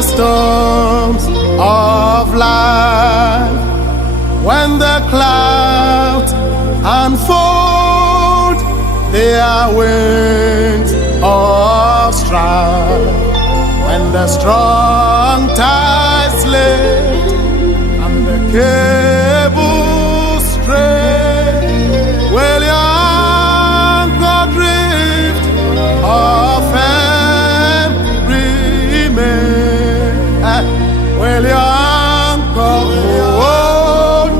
the storms of life, when the clouds unfold their wings of strife, when the strong tides lift and the cable stray, will your anchor drift or remain? Will your anchor hold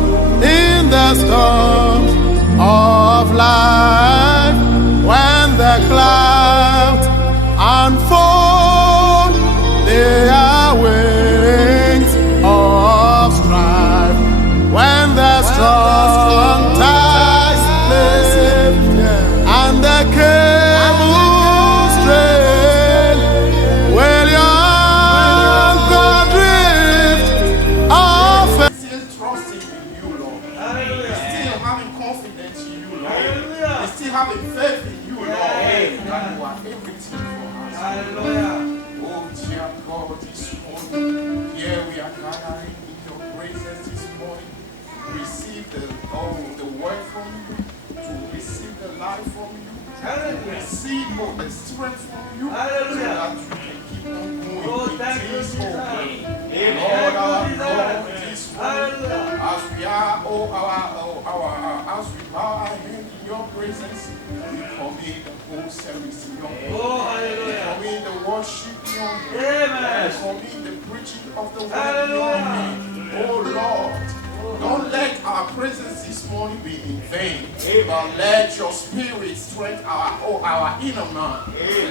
in the storms of life, when the clouds unfold their wings of strife, when the strong tides lift and the cable strain, will your anchor drift off? Still trusting in you, Lord. Still having confidence in you, Lord. Still having faith in you, Lord. That you are everything for us. Oh, dear God, this morning, here we are gathering in your presence this morning. Receive the word from you, to receive the life from you, to receive the strength from you, so that you can keep on going in this whole way. Lord, our God, this morning, as we are, as we bow our head in your presence, we commit the whole service in your hands. We commit the worship in your hands. We commit the preaching of the word in your hands. Oh Lord, don't let our presence this morning be in vain, but let your spirit strengthen our inner man.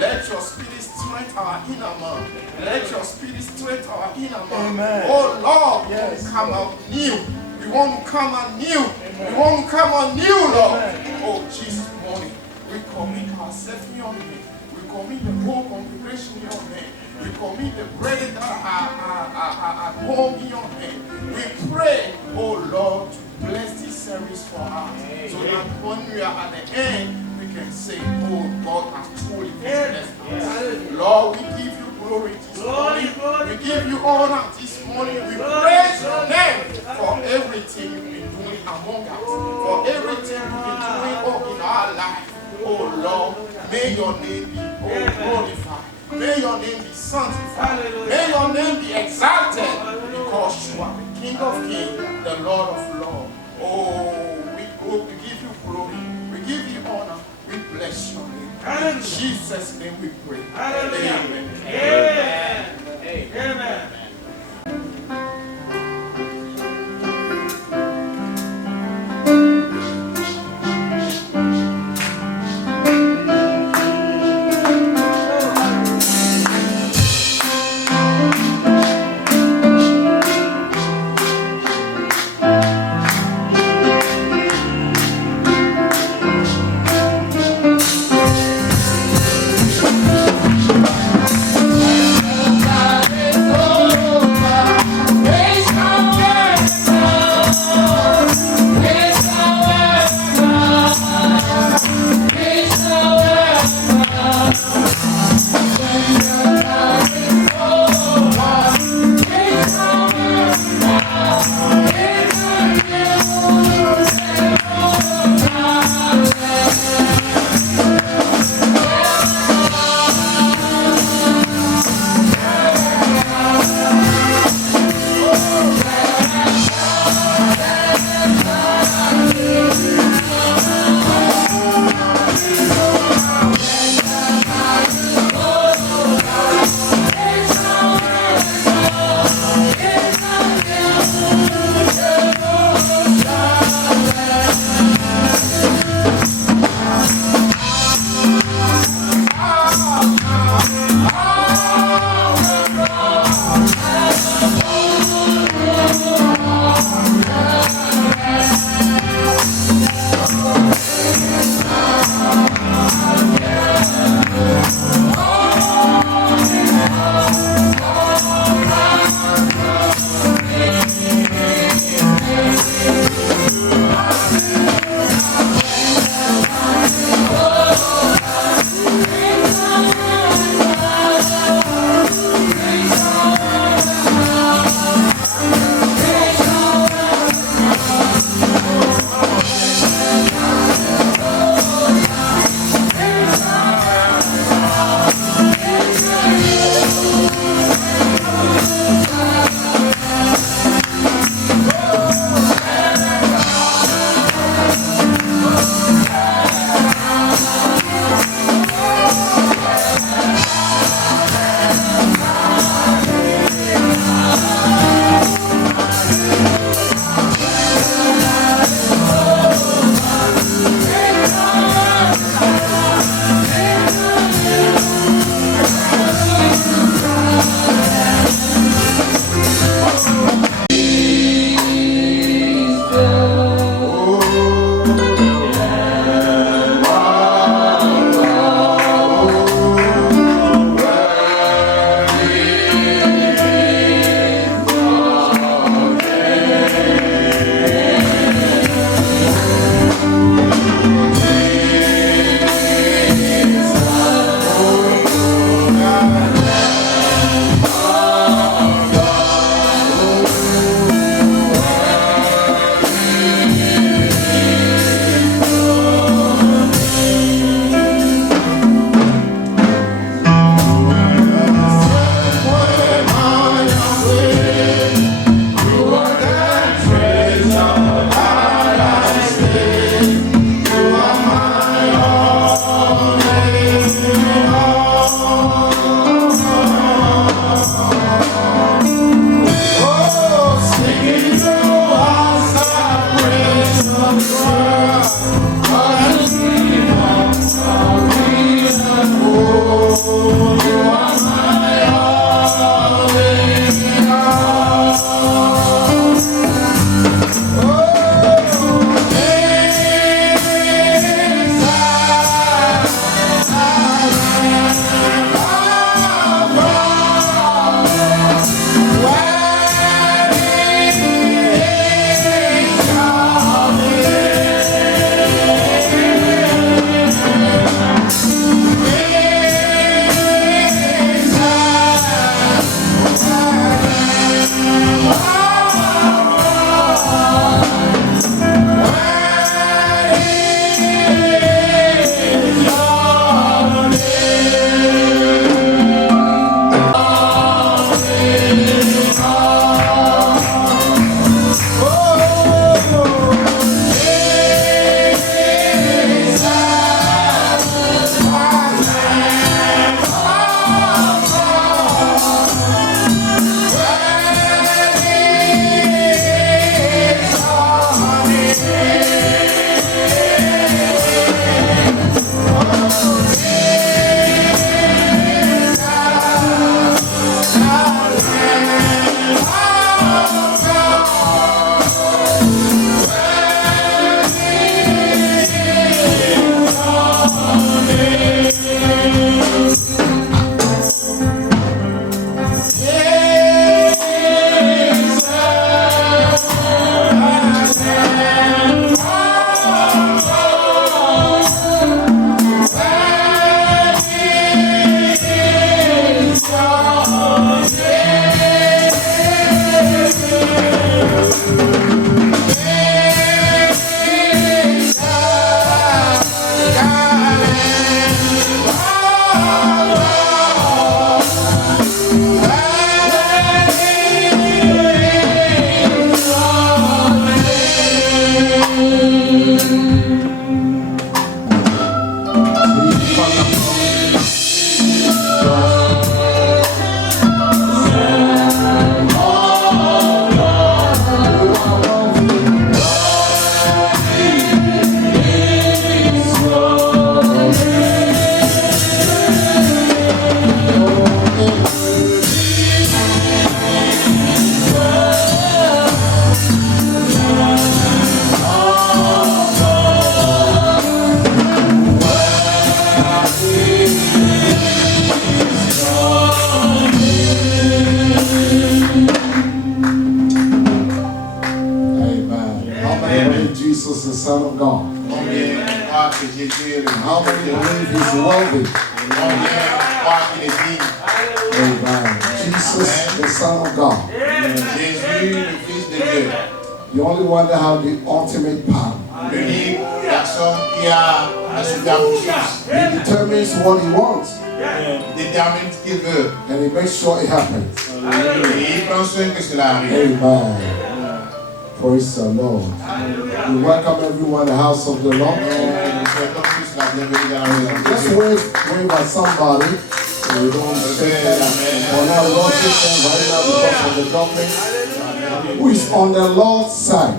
Let your spirit strengthen our inner man. Let your spirit strengthen our inner man. Amen. Oh Lord, we want to come out new. We want to come out new. We want to come out new, Lord. Oh, Jesus morning, we commit ourselves in your name. We commit the whole congregation in your name. We commit the brethren that are at home in your name. We pray, oh Lord, to bless this service for us, so that when we are at the end, we can say, oh, God has truly blessed us. Lord, we give you glory this morning. We give you honor this morning. We praise your name for everything you've been doing among us, for everything you've been doing in our life. Oh Lord, may your name be glorified. May your name be sanctified. May your name be exalted, because you are the King of Kings, the Lord of Lords. Oh, we give you glory. We give you honor. We bless your name. In Jesus' name we pray. Amen. Amen. Amen. Son of God? Combien croient que Jésus est le How Fils de many Dieu? believe He's worthy? Combien croient qu'il est digne? Amen. Jesus, the Son of God. Jésus, le Fils de Dieu. The only one that has the ultimate power. L'unique personne qui a la superpuissance. He determines what He wants, Détermine ce qu'il veut. and He makes sure it happens. Et il prend soin que cela arrive. Amen. Praise the Lord. We welcome everyone in the house of the Lord. Nous souhaitons tous la bienvenue dans la maison de Just Dieu. wave at somebody. So we don't say or not worship them right now because of the government. Who is on the Lord's side?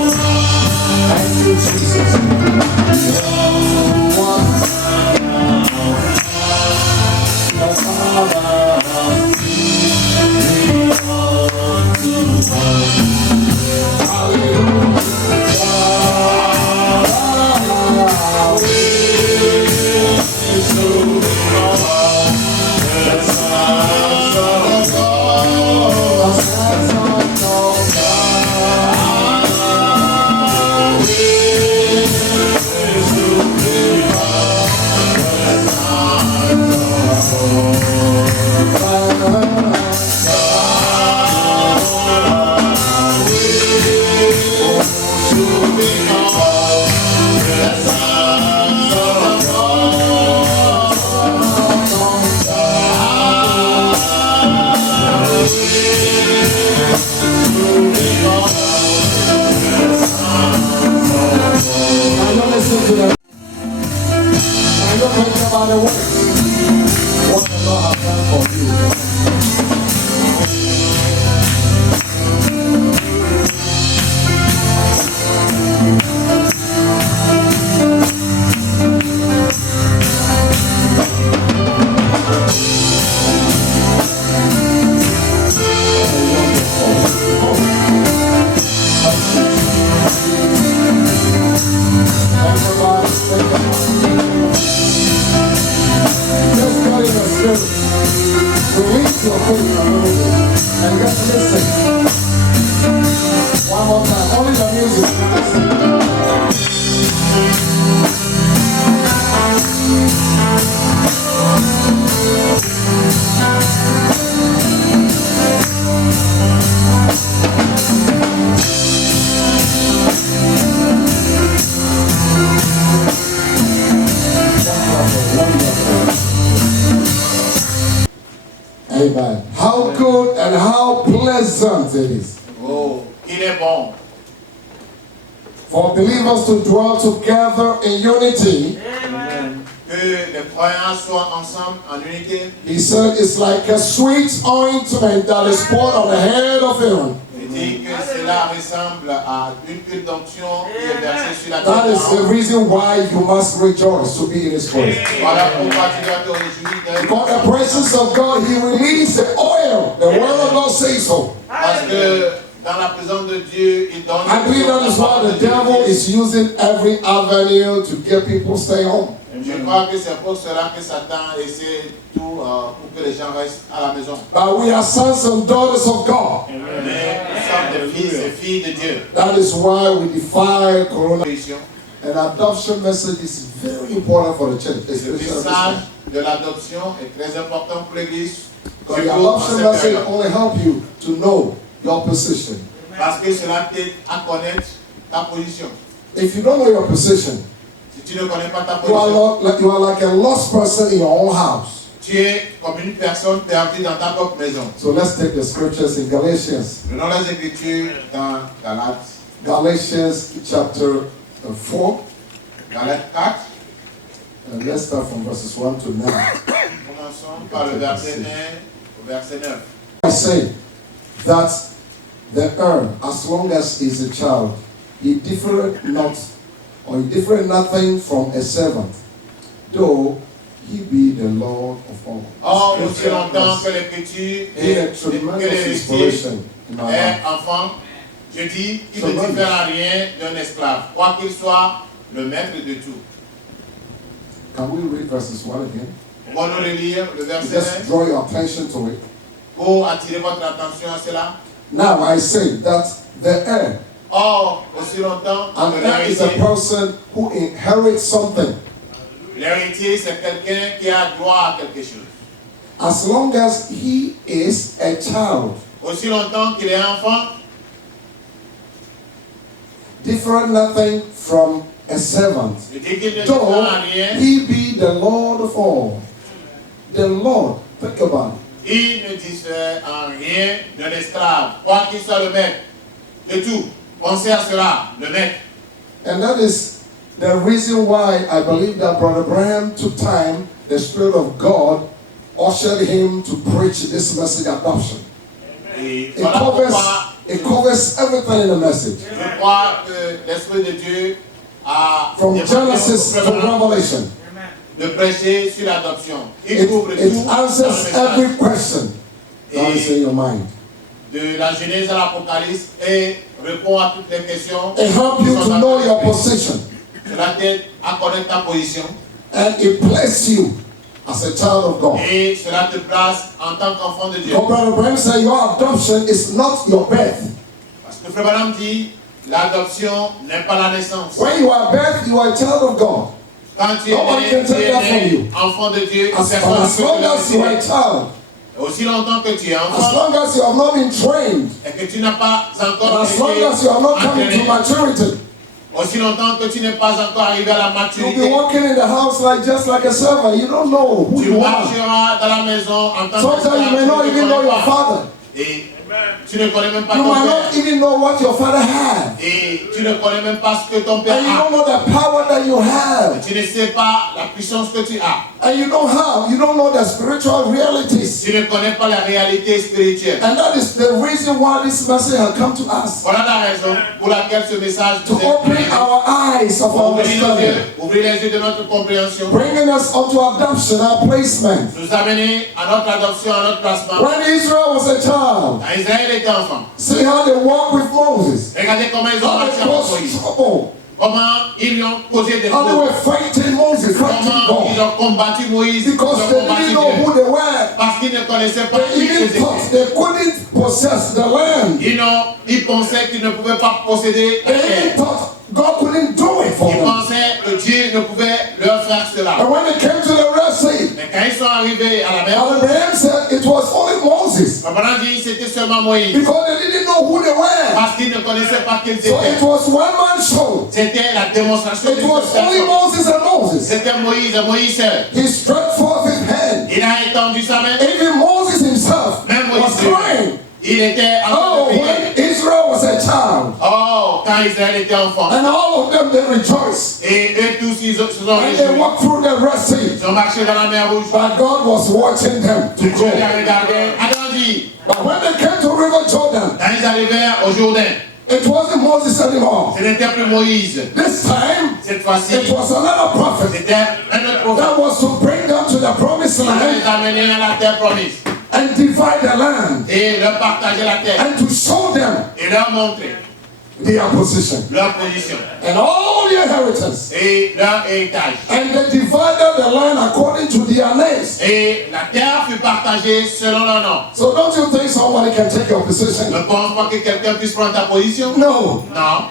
Thank you, Jesus. I don't listen to them. I don't think about the words. What the Lord has done for you. Everybody, think about it. Just go in the spirit. Release your faith a little bit and just listen. One more time. Only the music. Listen. Amen. How good and how pleasant it is Oh, il est bon for believers to dwell together in unity. que les croyants soient ensemble en unité. He said it's like a sweet ointment that is poured on the head of Aaron. Il dit que cela ressemble à une huile d'onction qui est versée sur la That tête is the d'Aaron. reason why you must rejoice to be in His presence. Voilà pourquoi tu dois te réjouir d'être. For the presence of God, He released the oil. The word of God says so. Parce que dans la présence de Dieu, il donne. I believe that is why the devil is using every avenue to get people to stay home. Je crois que c'est pour cela que Satan essaie tout pour que les gens restent à la maison. But we are sons and daughters of God. Mais nous sommes des fils et filles de Dieu. That is why we defy Corona. Mission. An adoption message is very important for the church. Le Especially message de l'adoption est très important pour l'Église. because the adoption message only help you to know your position. Parce que cela t'aide à connaître ta position. If you don't know your position, Si tu ne connais pas ta You are, position, you are like a lost person in your own house. tu es comme une personne perdue dans ta propre maison. So let's take the scriptures in Galatians. Prenons les Écritures dans Galates. Galatians chapter 4. Galates 4. And let's start from verses 1 to 9. Commençons par le verset 1 au verset 9. I say that the heir, as long as he is a child, he differeth not, or he differeth nothing from a servant, though he be the Lord of all. Or, aussi longtemps que l'Écriture He est had que tremendous l'héritier inspiration in my est life. enfant, je dis qu'il ne diffère en rien d'un esclave, quoi qu'il soit le maître de tout. Can we read verses 1 again? On va nous relire le verset Just 1 draw your attention to it. pour attirer votre attention à cela. Now I say that the heir, Or, aussi longtemps an que heir is a l'héritier, person who inherits something. l'héritier c'est quelqu'un qui a droit à quelque chose. As long as he is a child, Aussi longtemps qu'il est enfant, different nothing from a servant. je dis qu'il ne diffère Though en rien. he be the Lord of all. The Lord, think about it. Il ne diffère en rien d'un esclave, quoi qu'il soit le maître de tout. Pensez à cela, le maître. And that is the reason why I believe that Brother Branham took time, the Spirit of God ushered him to preach this message adoption. Et It voilà pourquoi covers everything in the message. je crois que l'Esprit de Dieu a From demandé Genesis au to prophète Revelation. de prêcher sur l'adoption. Il It couvre tout dans le answers message. every question that is in your mind. De la Genèse à l'Apocalypse et répond à toutes les questions. It helps you to know your position. Cela t'aide à connaître ta position And it places you as a child of God. et cela te place en tant qu'enfant de Dieu. But Brother Branham said your adoption is not your birth. Parce que Frère Branham dit, l'adoption n'est pas la naissance. When you are birthed, you are a child of God. Quand tu es Nobody né, can tu take es that from né you. enfant de Dieu, As personne ne peut long te as you are a le child, aussi longtemps que tu es as enfant long as you have not been trained, et que tu n'as pas and encore as long été as you are not coming to entraîné, maturity, aussi longtemps que tu n'es pas encore arrivé à la you'll be maturité, walking in the house like just like a servant. You don't know who tu you are. marcheras dans la maison en tant que Sometimes you may not even know your father. Et tu ne connais même pas You ton might père. not even know what your father had. Et tu ne connais même pas ce que ton père And you a. don't know the power that you have. Tu ne sais pas la puissance que tu as. And you don't know the spiritual realities. Tu ne connais pas la réalité spirituelle. And that is the reason why this message has come to us. Voilà la raison pour laquelle ce message To nous est open donné. our eyes of our understanding. Ouvrir les yeux de notre compréhension. Bringing us onto adoption, our placement. Nous amener à notre adoption, à notre placement. When Israel was a child, Quand Israël était enfant, see how they walked with Moses. regardez comment ils ont How marché they avec caused Moïse. trouble. Comment ils lui ont posé des How they problèmes. were fighting Moses, fighting Comment ils God. ont combattu Moïse. Because Ils ont they combattu didn't know Dieu. who they were. Parce qu'ils ne connaissaient pas They qui even ils thought étaient. they couldn't possess the land. Ils pensaient qu'ils ne pouvaient pas posséder la They even terre. thought God couldn't do it for Ils them. pensaient que Dieu ne pouvait leur faire cela. And when they came to the Red Sea, Mais quand ils sont arrivés à la mer, Abraham said it was only Moses. Abraham dit c'était seulement Moïse. Because they didn't know who they were. Parce qu'ils ne connaissaient pas qui ils So it étaient. was one man show. C'était la démonstration It d'une was seule only personne. Moses and Moses. C'était Moïse et Moïse seul. He stretched forth his hand. Il a étendu sa main. Even Moses himself Même was Moïse, crying. il était en Oh, train de prier. when Israel was a child. Oh, quand Israël était enfant. And all of them, they rejoiced. Et eux tous, ils se sont And they réjouis. walked through the Red Sea. Ils ont marché dans la mer Rouge. But God was watching them to Dieu go. les a regardés. Agrandis. But when they came to River Jordan, Quand ils arrivèrent au Jourdain, it wasn't Moses anymore. ce n'était plus Moïse. This time, Cette fois-ci, it was another prophet c'était un autre prophète. that was to bring them to the promised Il land les a amenés à la terre promise. and divide the land Et leur partager la terre. and to show them Et leur montrer their position leur position. and all the inheritance. Et leur héritage. And they divided the land according to their names. Et la terre fut partagée selon leur nom. So don't you think somebody can take your position? Ne pense pas que quelqu'un puisse prendre ta position. No. Non.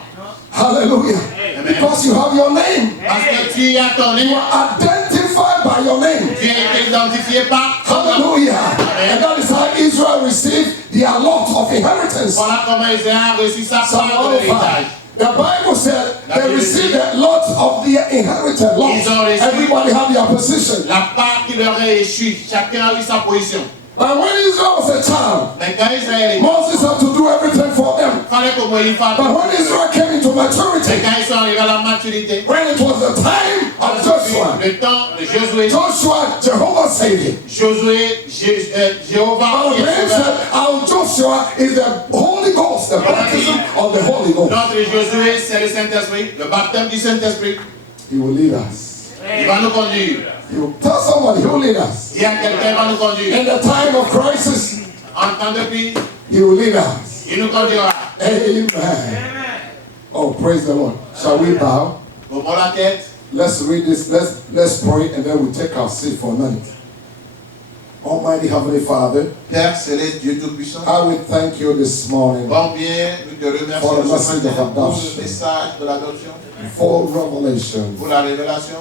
Hallelujah. Because you have your name. Parce que tu as ton You nom. are identified by your name. Tu as été identifié par ton nom. Hallelujah. And that is how Israel received their lot of inheritance. Voilà comment Israël a reçu sa Psalm part de 105. l'héritage. The Bible said they received a lot of their inheritance. Everybody had their position. La part qui leur est échue, chacun a eu sa position. But when Israel was a child, Mais quand Israël est Moses had to do everything for them. fallait que Moïse fasse. But when Israel came into Mais maturity, quand ils sont arrivés à la maturité, when it was the time of Joshua, le temps de Josué, Jehovah saved him. Jéhovah Our qui est name sauveur. said, our Joshua is the Holy Ghost, the baptism of the Holy Ghost. Notre Josué, c'est le Saint-Esprit, le baptême du Saint-Esprit. He will lead us. Il va nous conduire. He will tell somebody, he will lead us. Il y a quelqu'un qui va nous conduire. In the time of crisis, En temps de crise, he will lead us. il nous conduira. Amen. Oh, praise the Lord. Shall we bow? Ouvrons la tête. Let's read this. Let's pray, and then we'll take our seat for a minute. Almighty Heavenly Father, Père céleste, Dieu Tout-Puissant, I will thank you this morning combien nous te remercions For the ce message matin of pour adoption. le message de l'adoption, for revelation. pour la révélation.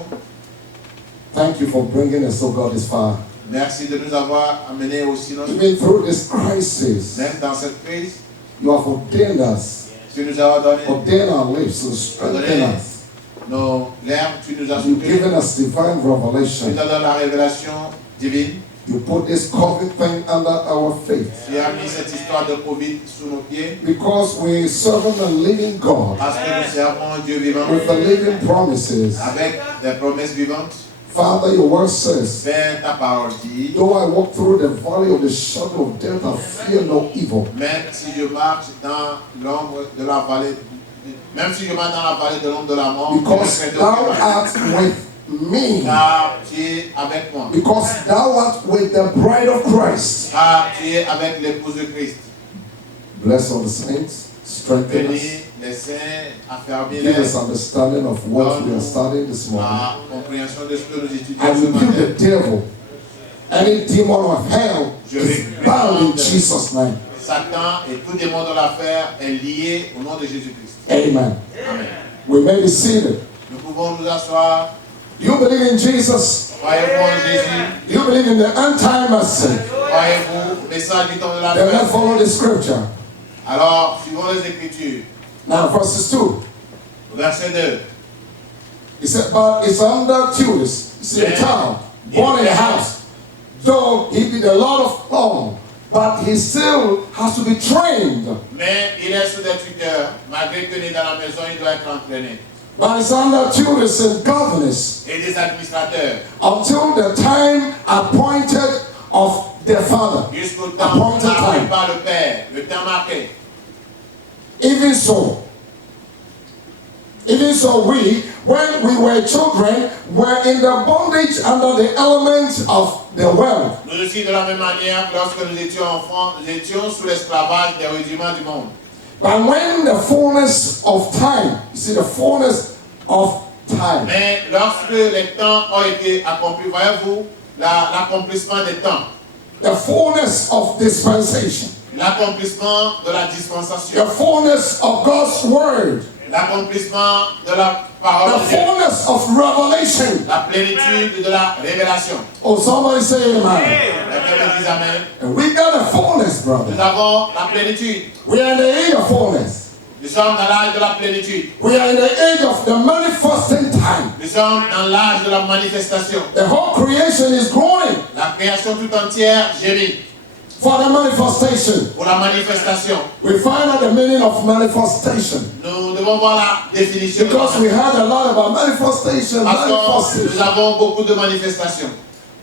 Thank you for bringing us, oh God, this far. Merci de nous avoir amenés aussi loin. Even through this crisis, Même dans cette crise, you have ordained us, tu nous as donné ordained our lives, and strengthened us. nos lèvres, tu nous as You've soufflé, given us divine tu revelation. nous as donné la révélation divine. You put this COVID thing under our feet. Tu as mis cette histoire de Covid sous nos pieds Because we serve a living God parce que nous servons un Dieu vivant with the living promises. avec des promesses vivantes. Father, your word says, Père, ta parole dit, though I walk through the valley of the shadow of death, I fear no evil. même si je marche dans l'ombre de la vallée, même si je marche dans la vallée de l'ombre de la mort, Because je ne crains thou aucun mal. art with me. Car tu es avec moi. Because thou art with the bride of Christ. Car tu es avec l'épouse de Christ. Bless all the saints, strengthen us, Bénis les saints, affermis give les us understanding of what we are studying this morning. la compréhension de ce que nous étudions I ce rebuke the matin. devil. Any demon of hell is bound in Jesus' name. Satan et tout démon de l'affaire est lié au nom de Jésus-Christ. Amen. Amen. We may be seated. Nous pouvons nous asseoir. Do you believe in Jesus? Croyez-vous en Jésus? Do you believe in the end time message? Croyez-vous au message du temps de la Then let's fin? follow the scripture. Alors, suivons les Écritures. Now, verses 2. Verset 2. He said, but it's under tutors. You see, a child born in the house. Though he be the Lord of all, but he still has to be trained. Mais il est sous des tuteurs. Malgré que né dans la maison, il doit être entraîné. But it's under tutors and governors Et des administrateurs. until the time appointed of their father. Jusqu'au temps Appointed marqué time. par le Père. Le temps marqué. Even so, we, when we were children, were in the bondage under the elements of the world. Nous aussi, de la même manière, lorsque nous étions enfants, nous étions sous l'esclavage des rudiments du monde. But when the fullness of time, you see the fullness of time, Mais lorsque les temps ont été accomplis, voyez-vous, l'accomplissement des temps, the fullness of dispensation, l'accomplissement de la the dispensation, fullness of God's word, l'accomplissement de la parole the de Dieu, fullness of revelation. la plénitude de la révélation. Oh, somebody say amen. Quelqu'un me dise Amen. And we got a fullness, brother. Nous avons la plénitude. We are in the age of fullness. Nous sommes dans l'âge de la plénitude. We are in the age of the manifesting time. Nous sommes dans l'âge de la manifestation. The whole creation is growing La création tout entière gémit for the manifestation. pour la manifestation. We find out the meaning of manifestation. Nous devons voir la définition. Because we heard a lot about manifestation, Parce que nous manifestation. avons beaucoup de manifestations.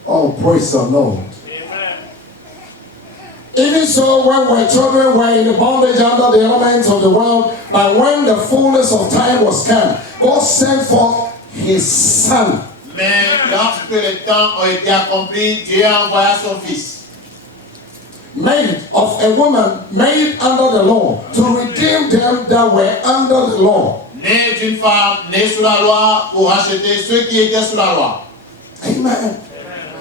Oh, praise the Lord. Even so, when we were children, were in the bondage under the elements of the world, but when the fullness of time was come, God sent forth His Son. Mais lorsque les temps ont été accomplis, Dieu a envoyé son Fils, Made of a woman, made under the law, to redeem them that were under the law. né d'une femme, né sous la loi, pour racheter ceux qui étaient sous la loi. Amen.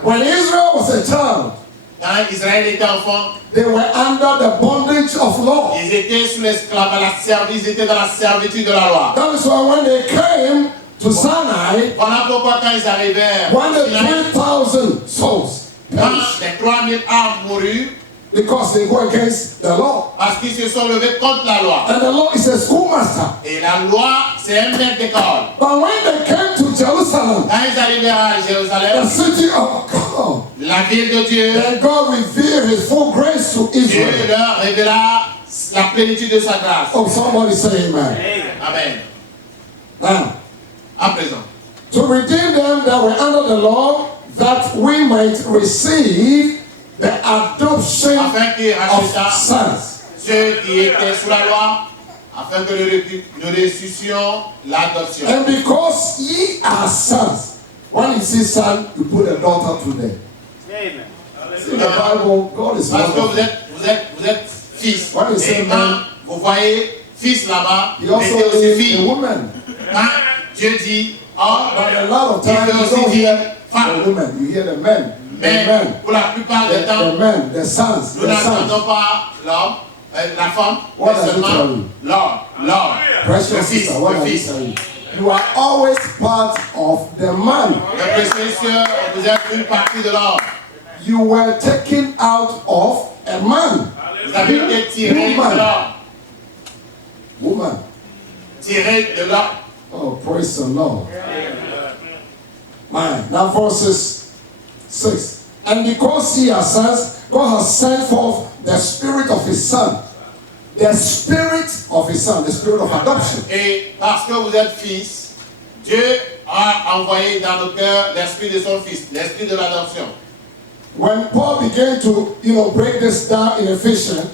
When Israel was a child, Quand Israël était enfant, they were under the bondage of law. ils étaient sous l'esclavage, ils étaient dans la servitude de la loi. That is why when they came to Sinai, Voilà pourquoi quand ils arrivèrent, when the Sinaï, 3,000 souls quand perished, les 3000 âmes moururent, because they go against the law. Parce qu'ils se sont levés contre la loi. And the law is a schoolmaster. Et la loi, c'est un maître d'école. But when they came to Jerusalem, Quand ils arrivèrent à the Jérusalem, city of God, la ville de Dieu, then God revealed his full grace to Dieu Israel. leur révéla la plénitude de sa grâce. Oh, somebody say amen. Amen. Now, À présent, to redeem them that were under the law, that we might receive the adoption afin qu'il of racheta sons. ceux qui étaient sous la loi, afin que nous ressuscions l'adoption. And because ye are sons, when you see son, you put a daughter to them. Amen. In the Bible, God is Parce que wonderful. vous êtes fils. When you say Et quand man, vous voyez fils là-bas, He mettez also aussi made a fille. woman. Quand Dieu dit homme, But a lot of il times peut you aussi don't dire hear the femme. woman, you hear the men. The Mais men, pour la plupart du temps, the men, the sons, nous the sons. n'entendons pas l'homme, la femme, What mais does it tell seulement you? l'homme. Le Precious fils, sister, what le are you fils. saying? You are always part of the man. Mes précieux sœurs, vous êtes une partie de l'homme. You were taken out of a man. Vous avez été tiré de l'homme. Woman. Tiré de l'homme. Oh, praise the Lord. Man. Now verses 6. And because ye are sons, God has sent forth the spirit of his son. The spirit of his son, the spirit of adoption. Et parce que vous êtes fils, Dieu a envoyé dans nos cœurs l'esprit de son fils, l'esprit de l'adoption. When Paul began to, break this down in Ephesians,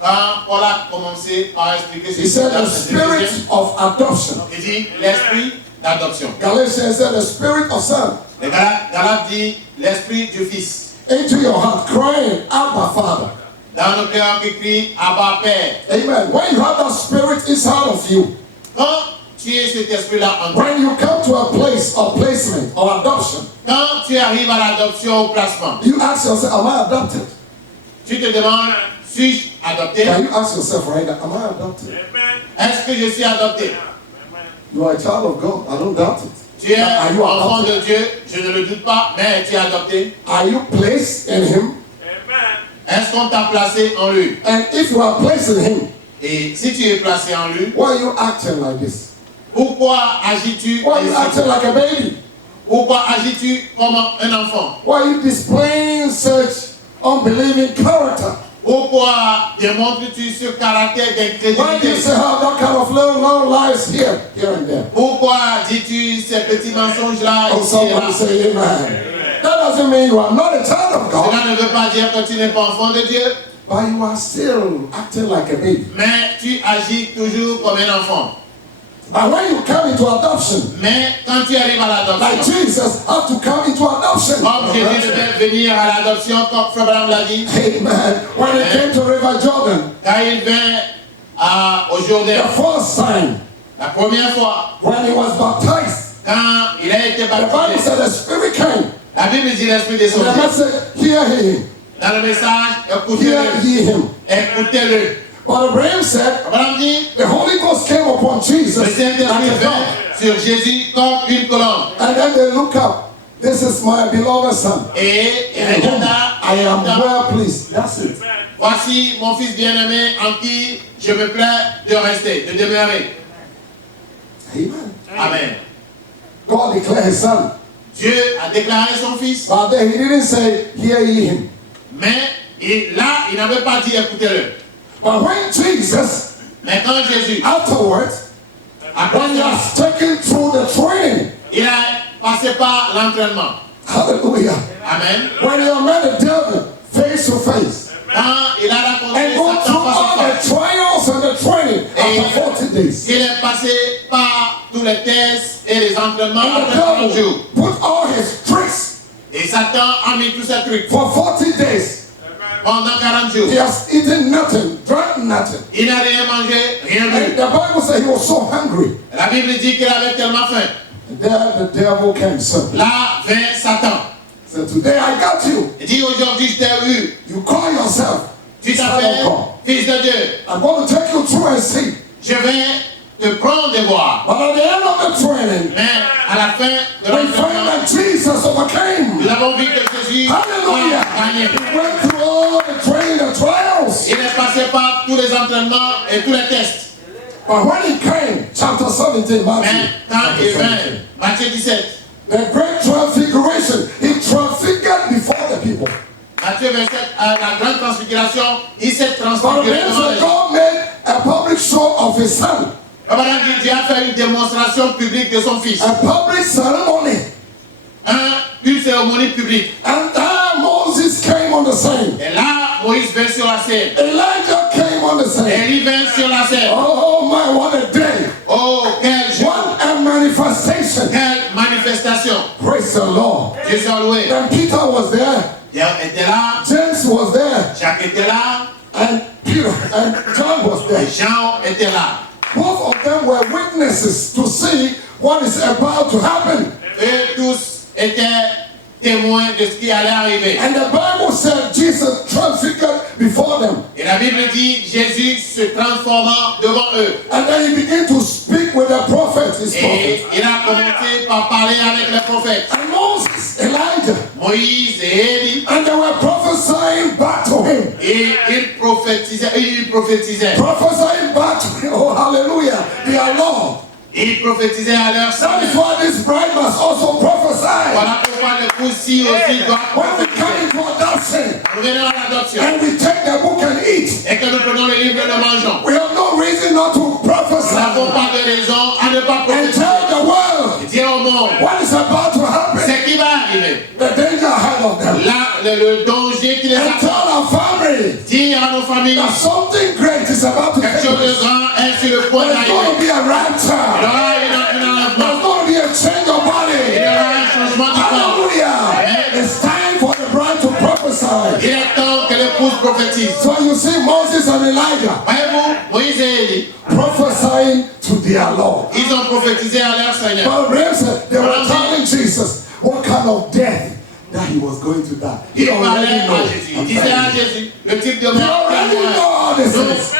Quand Paul a commencé par expliquer he ce said the dans spirit of adoption. il dit l'esprit d'adoption. Galatians said the spirit of son. Les Galates dit l'esprit du fils. Into your heart, crying, Abba, Father. Dans nos cœurs qui crient Abba Père. Amen. When you have that spirit inside of you, Quand tu es cet esprit-là en toi, when you come to a place of placement or adoption, quand tu arrives à l'adoption au placement, you ask yourself, am I adopted? tu te demandes, suis-je adopté? Can you ask yourself right now, am I adopted? Est-ce que je suis adopté? You are a child of God. I don't doubt it. Tu es Are you enfant adopted? de Dieu, je ne le doute pas, mais tu es adopté. Are you placed in Him? Est-ce qu'on t'a placé en lui? And if you are placed in Him, Et si tu es placé en lui, why are you acting like this? pourquoi agis-tu Why are you ainsi? acting like a baby? Pourquoi agis-tu comme un enfant? Why are you displaying such unbelieving character? Pourquoi démontres-tu ce caractère Why do you d'incrédulité? say have that kind of little lies here and there? Pourquoi dis-tu ces petits mensonges-là Oh, ici et là? somebody say amen. That doesn't mean you are not a child of God, Cela ne veut pas dire que tu n'es pas enfant de Dieu, but you are still acting like a baby. mais tu agis toujours comme un enfant. But when you come into adoption, Mais quand tu arrives à like l'adoption, Jesus had to come into adoption. comme Jésus devait venir à l'adoption, comme Frère Branham l'a dit, Amen. When he came to River Jordan, quand il vint au Jourdain, the first time la première fois, when he was baptized, quand il a été the Bible baptisé, said the Spirit came. la Bible dit l'Esprit And the descendit. message, hear him, Dans le message, hear écoutez-le, ye him. écoutez-le. But Abraham said, Abraham dit, the Holy Ghost came upon Jesus le like Saint-Esprit a vint dove. sur Jésus comme une colombe. And then they look up. This is my beloved son. Et il In whom regarda, I am et well pleased. That's it. voici mon fils bien-aimé en qui je me plais de rester, de demeurer. Amen. Amen. God declared his son. Dieu a déclaré son fils, But then he didn't say, hear ye him. mais là, il n'avait pas dit écoutez-le. But when Jesus, Mais quand Jésus, afterwards, après when he cela, was taken through the training, il a passé par l'entraînement. hallelujah, Amen. when he met the devil face to face, Quand il a rencontré and go through Satan face all à the face, trials and the training after 40 days, il est passé par tous les tests et les entraînements and the après 40 devil jours. put all his tricks Et Satan a mis tous ces trucs. for 40 days. Pendant 40 jours, He has eaten nothing, drank nothing. il n'a rien mangé, rien And bu. the Bible says he was so hungry. La Bible dit qu'il avait tellement faim. And there the devil came, sir. Là vint Satan. Said, today I got you. Il dit aujourd'hui je t'ai eu. You call yourself Tu son of t'appelles God. fils de Dieu. I'm going to take you through and see. Je vais te prendre et voir. But at the end of the training, Mais à la fin de we find l'entraînement, that Jesus overcame. nous avons vu que Jésus Hallelujah. a gagné. He went through all the training, But when he came, chapter 17, Mais Matthew, quand chapter il vint, 17, Matthieu 17, the great transfiguration, he transfigured before the people. Matthieu 27, la grande transfiguration, il s'est But transfiguré devant les gens. God made a public show of his son, Dieu a fait une démonstration publique de son fils. a public ceremony. Une cérémonie publique. And there Moses came on the scene. Et là, Moïse vint sur la scène. Elijah came on the scene. Et il vint sur la scène. Oh my, what a day. Oh, quel jour. What a manifestation. Quelle manifestation. Praise the Lord. Dieu soit loué. Then Peter was there. Pierre était là. James was there. Jacques était là. And Peter and John was there. Et Jean était là. Both of them were witnesses to see what is about to happen. Eux tous étaient témoins de ce qui allait arriver. And the Bible said Jesus transfigured before them. Et la Bible dit Jésus se transformant devant eux. And then he began to speak with the prophets, his Et prophets. il a commencé par parler avec les prophètes. And Moses, Elijah. Moïse et Élie. And they were prophesying back to him. Et ils prophétisaient. Prophesying back to him. Oh, hallelujah. Their Lord. Ils prophétisaient à leur That is Seigneur. why this bride must also prophesy. Voilà pourquoi l'épouse aussi doit When we prophétiser. come into adoption Nous venons à l'adoption. and we take the book and eat, Et que nous prenons le livre et le mangeons. we have no reason not to Nous n'avons prophesy pas de raison à ne pas and prophétiser. tell the world Dire au monde what is about to happen, ce qui va arriver. the danger ahead of them. Là, le danger qui les And tell attend. our family Dire à nos familles that something great is about to quelque take chose de place. grand est sur le point There's going to d'arriver. be a Il y rapture. aura un There's enlèvement. going to be a change of Il y body. aura un changement du corps. Hallelujah. It's time for the bride to prophesy. Il est temps que l'épouse prophétise. So you see Moses and Elijah Voyez-vous, Moïse et Élie, prophesying to their Lord. ils ont prophétisé à leur Seigneur. But Abraham said they were telling Jesus what kind of death that he was going to die. He Ils parlaient already à knows. Jésus. Ils disaient à Jésus le type de mort They already qu'il know aurait. all this Donc, things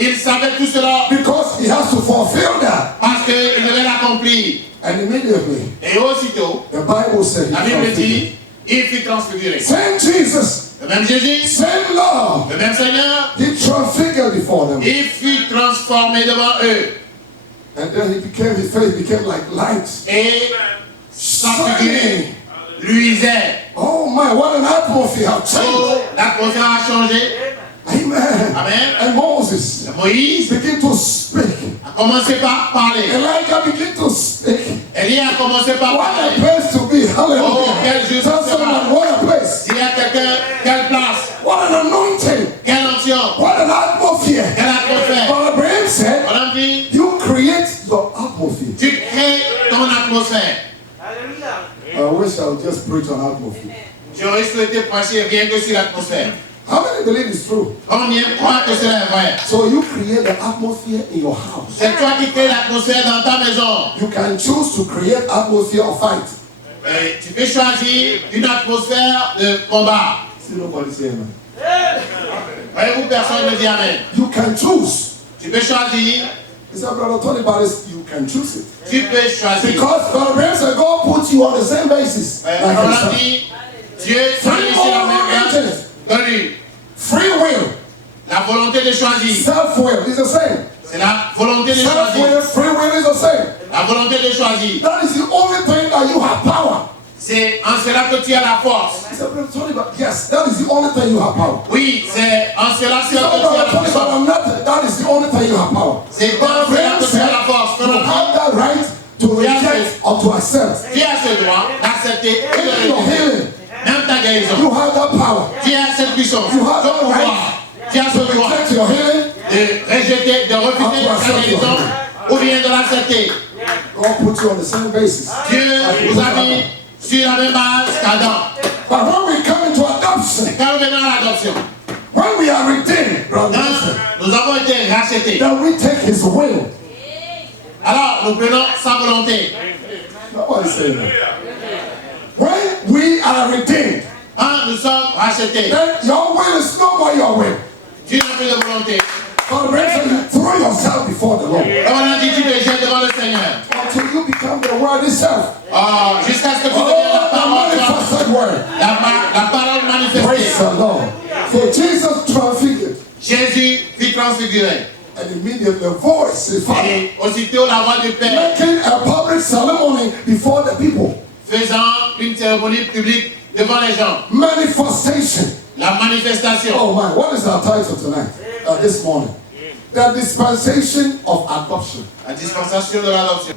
ils savaient tout cela because he has to fulfill that. parce qu'ils devaient l'accomplir. And immediately, Et aussitôt, the Bible said he la Bible transfigured. dit, il fut transfiguré. Same Jesus, Le même Jésus, same Lord, le même Seigneur, he transfigured before them. il fut transformé devant eux. And then his face became like light. Et sa figure luisait. Oh my, what an atmosphere have Oh, changed. l'atmosphère a changé. Amen. Amen. And Moses Moïse began to speak. a commencé par parler. Elijah began to speak. Élie a commencé par What a parler. place to be. Hallelujah. Oh, quel Dieu Tell ce someone, sera. what a place. S'il y a quelqu'un, quelle place, What an anointing. quelle onction, What an atmosphere. quelle atmosphère. But Abraham said, On a dit, you create your atmosphere. tu crées ton atmosphère. I wish I would just preach on atmosphere. J'aurais souhaité prêcher rien que sur l'atmosphère. How many believe it's true? Combien croient que cela est vrai? So you create the atmosphere in your house. C'est toi qui crées l'atmosphère dans ta maison. You can choose to create atmosphere of fight. Et tu peux choisir une atmosphère de combat. See nobody say amen. Voyez-vous, personne ne dit Amen. You can choose. Tu peux choisir, He said, Brother Tony Barris, you can choose it. tu peux choisir. Because Brother Abraham said, God put you on the same basis. Like On a himself. dit, Dieu t'a mis sur la même base que lui. Free will, La volonté de choisir. self-will is the same. C'est la volonté de choisir. Self-will, free will is the same. La volonté de choisir. That is the only thing that you have power. C'est en cela que tu as la force. He said, Brother Tony, but yes, that is the only thing you have power. Oui, c'est en cela He que said, tu as Brother la Tony, but force. I'm not. That is the only thing you have power. C'est But en cela Abraham que tu as said, la force. you have that right to reject or to accept. Tu as ce droit d'accepter et de Even your refuser. healing, Même ta guérison. you have that power. Tu as cette puissance. You have Ce that pouvoir. right Tu as ce to droit reject your healing. de rejeter, de refuser ta guérison ou bien de l'accepter. God put you on the same basis. Dieu vous a mis sur la même base qu'Adam. But when we come into adoption, Quand nous venons à l'adoption, when we are redeemed, brother, quand nous avons été rachetés, then we take his will. alors nous prenons sa volonté. Nobody say that. When we are redeemed, Quand nous sommes rachetés, then your will is no more your will. tu n'as plus de volonté. But when you throw yourself before the Lord Comme on a dit, tu te jettes devant le Seigneur. until you become the word itself. Oh, jusqu'à ce que tu Oh, deviennes la the parole, manifested word. la parole Praise manifestée. the Lord. So Jesus transfigured. Jésus fut transfiguré. And immediately a voice is found. Et aussitôt la voix du Père Making a public ceremony before the people. faisant une cérémonie publique devant les gens. Manifestation. La manifestation. Oh my, what is our title tonight? This morning? The dispensation of adoption. La dispensation de l'adoption.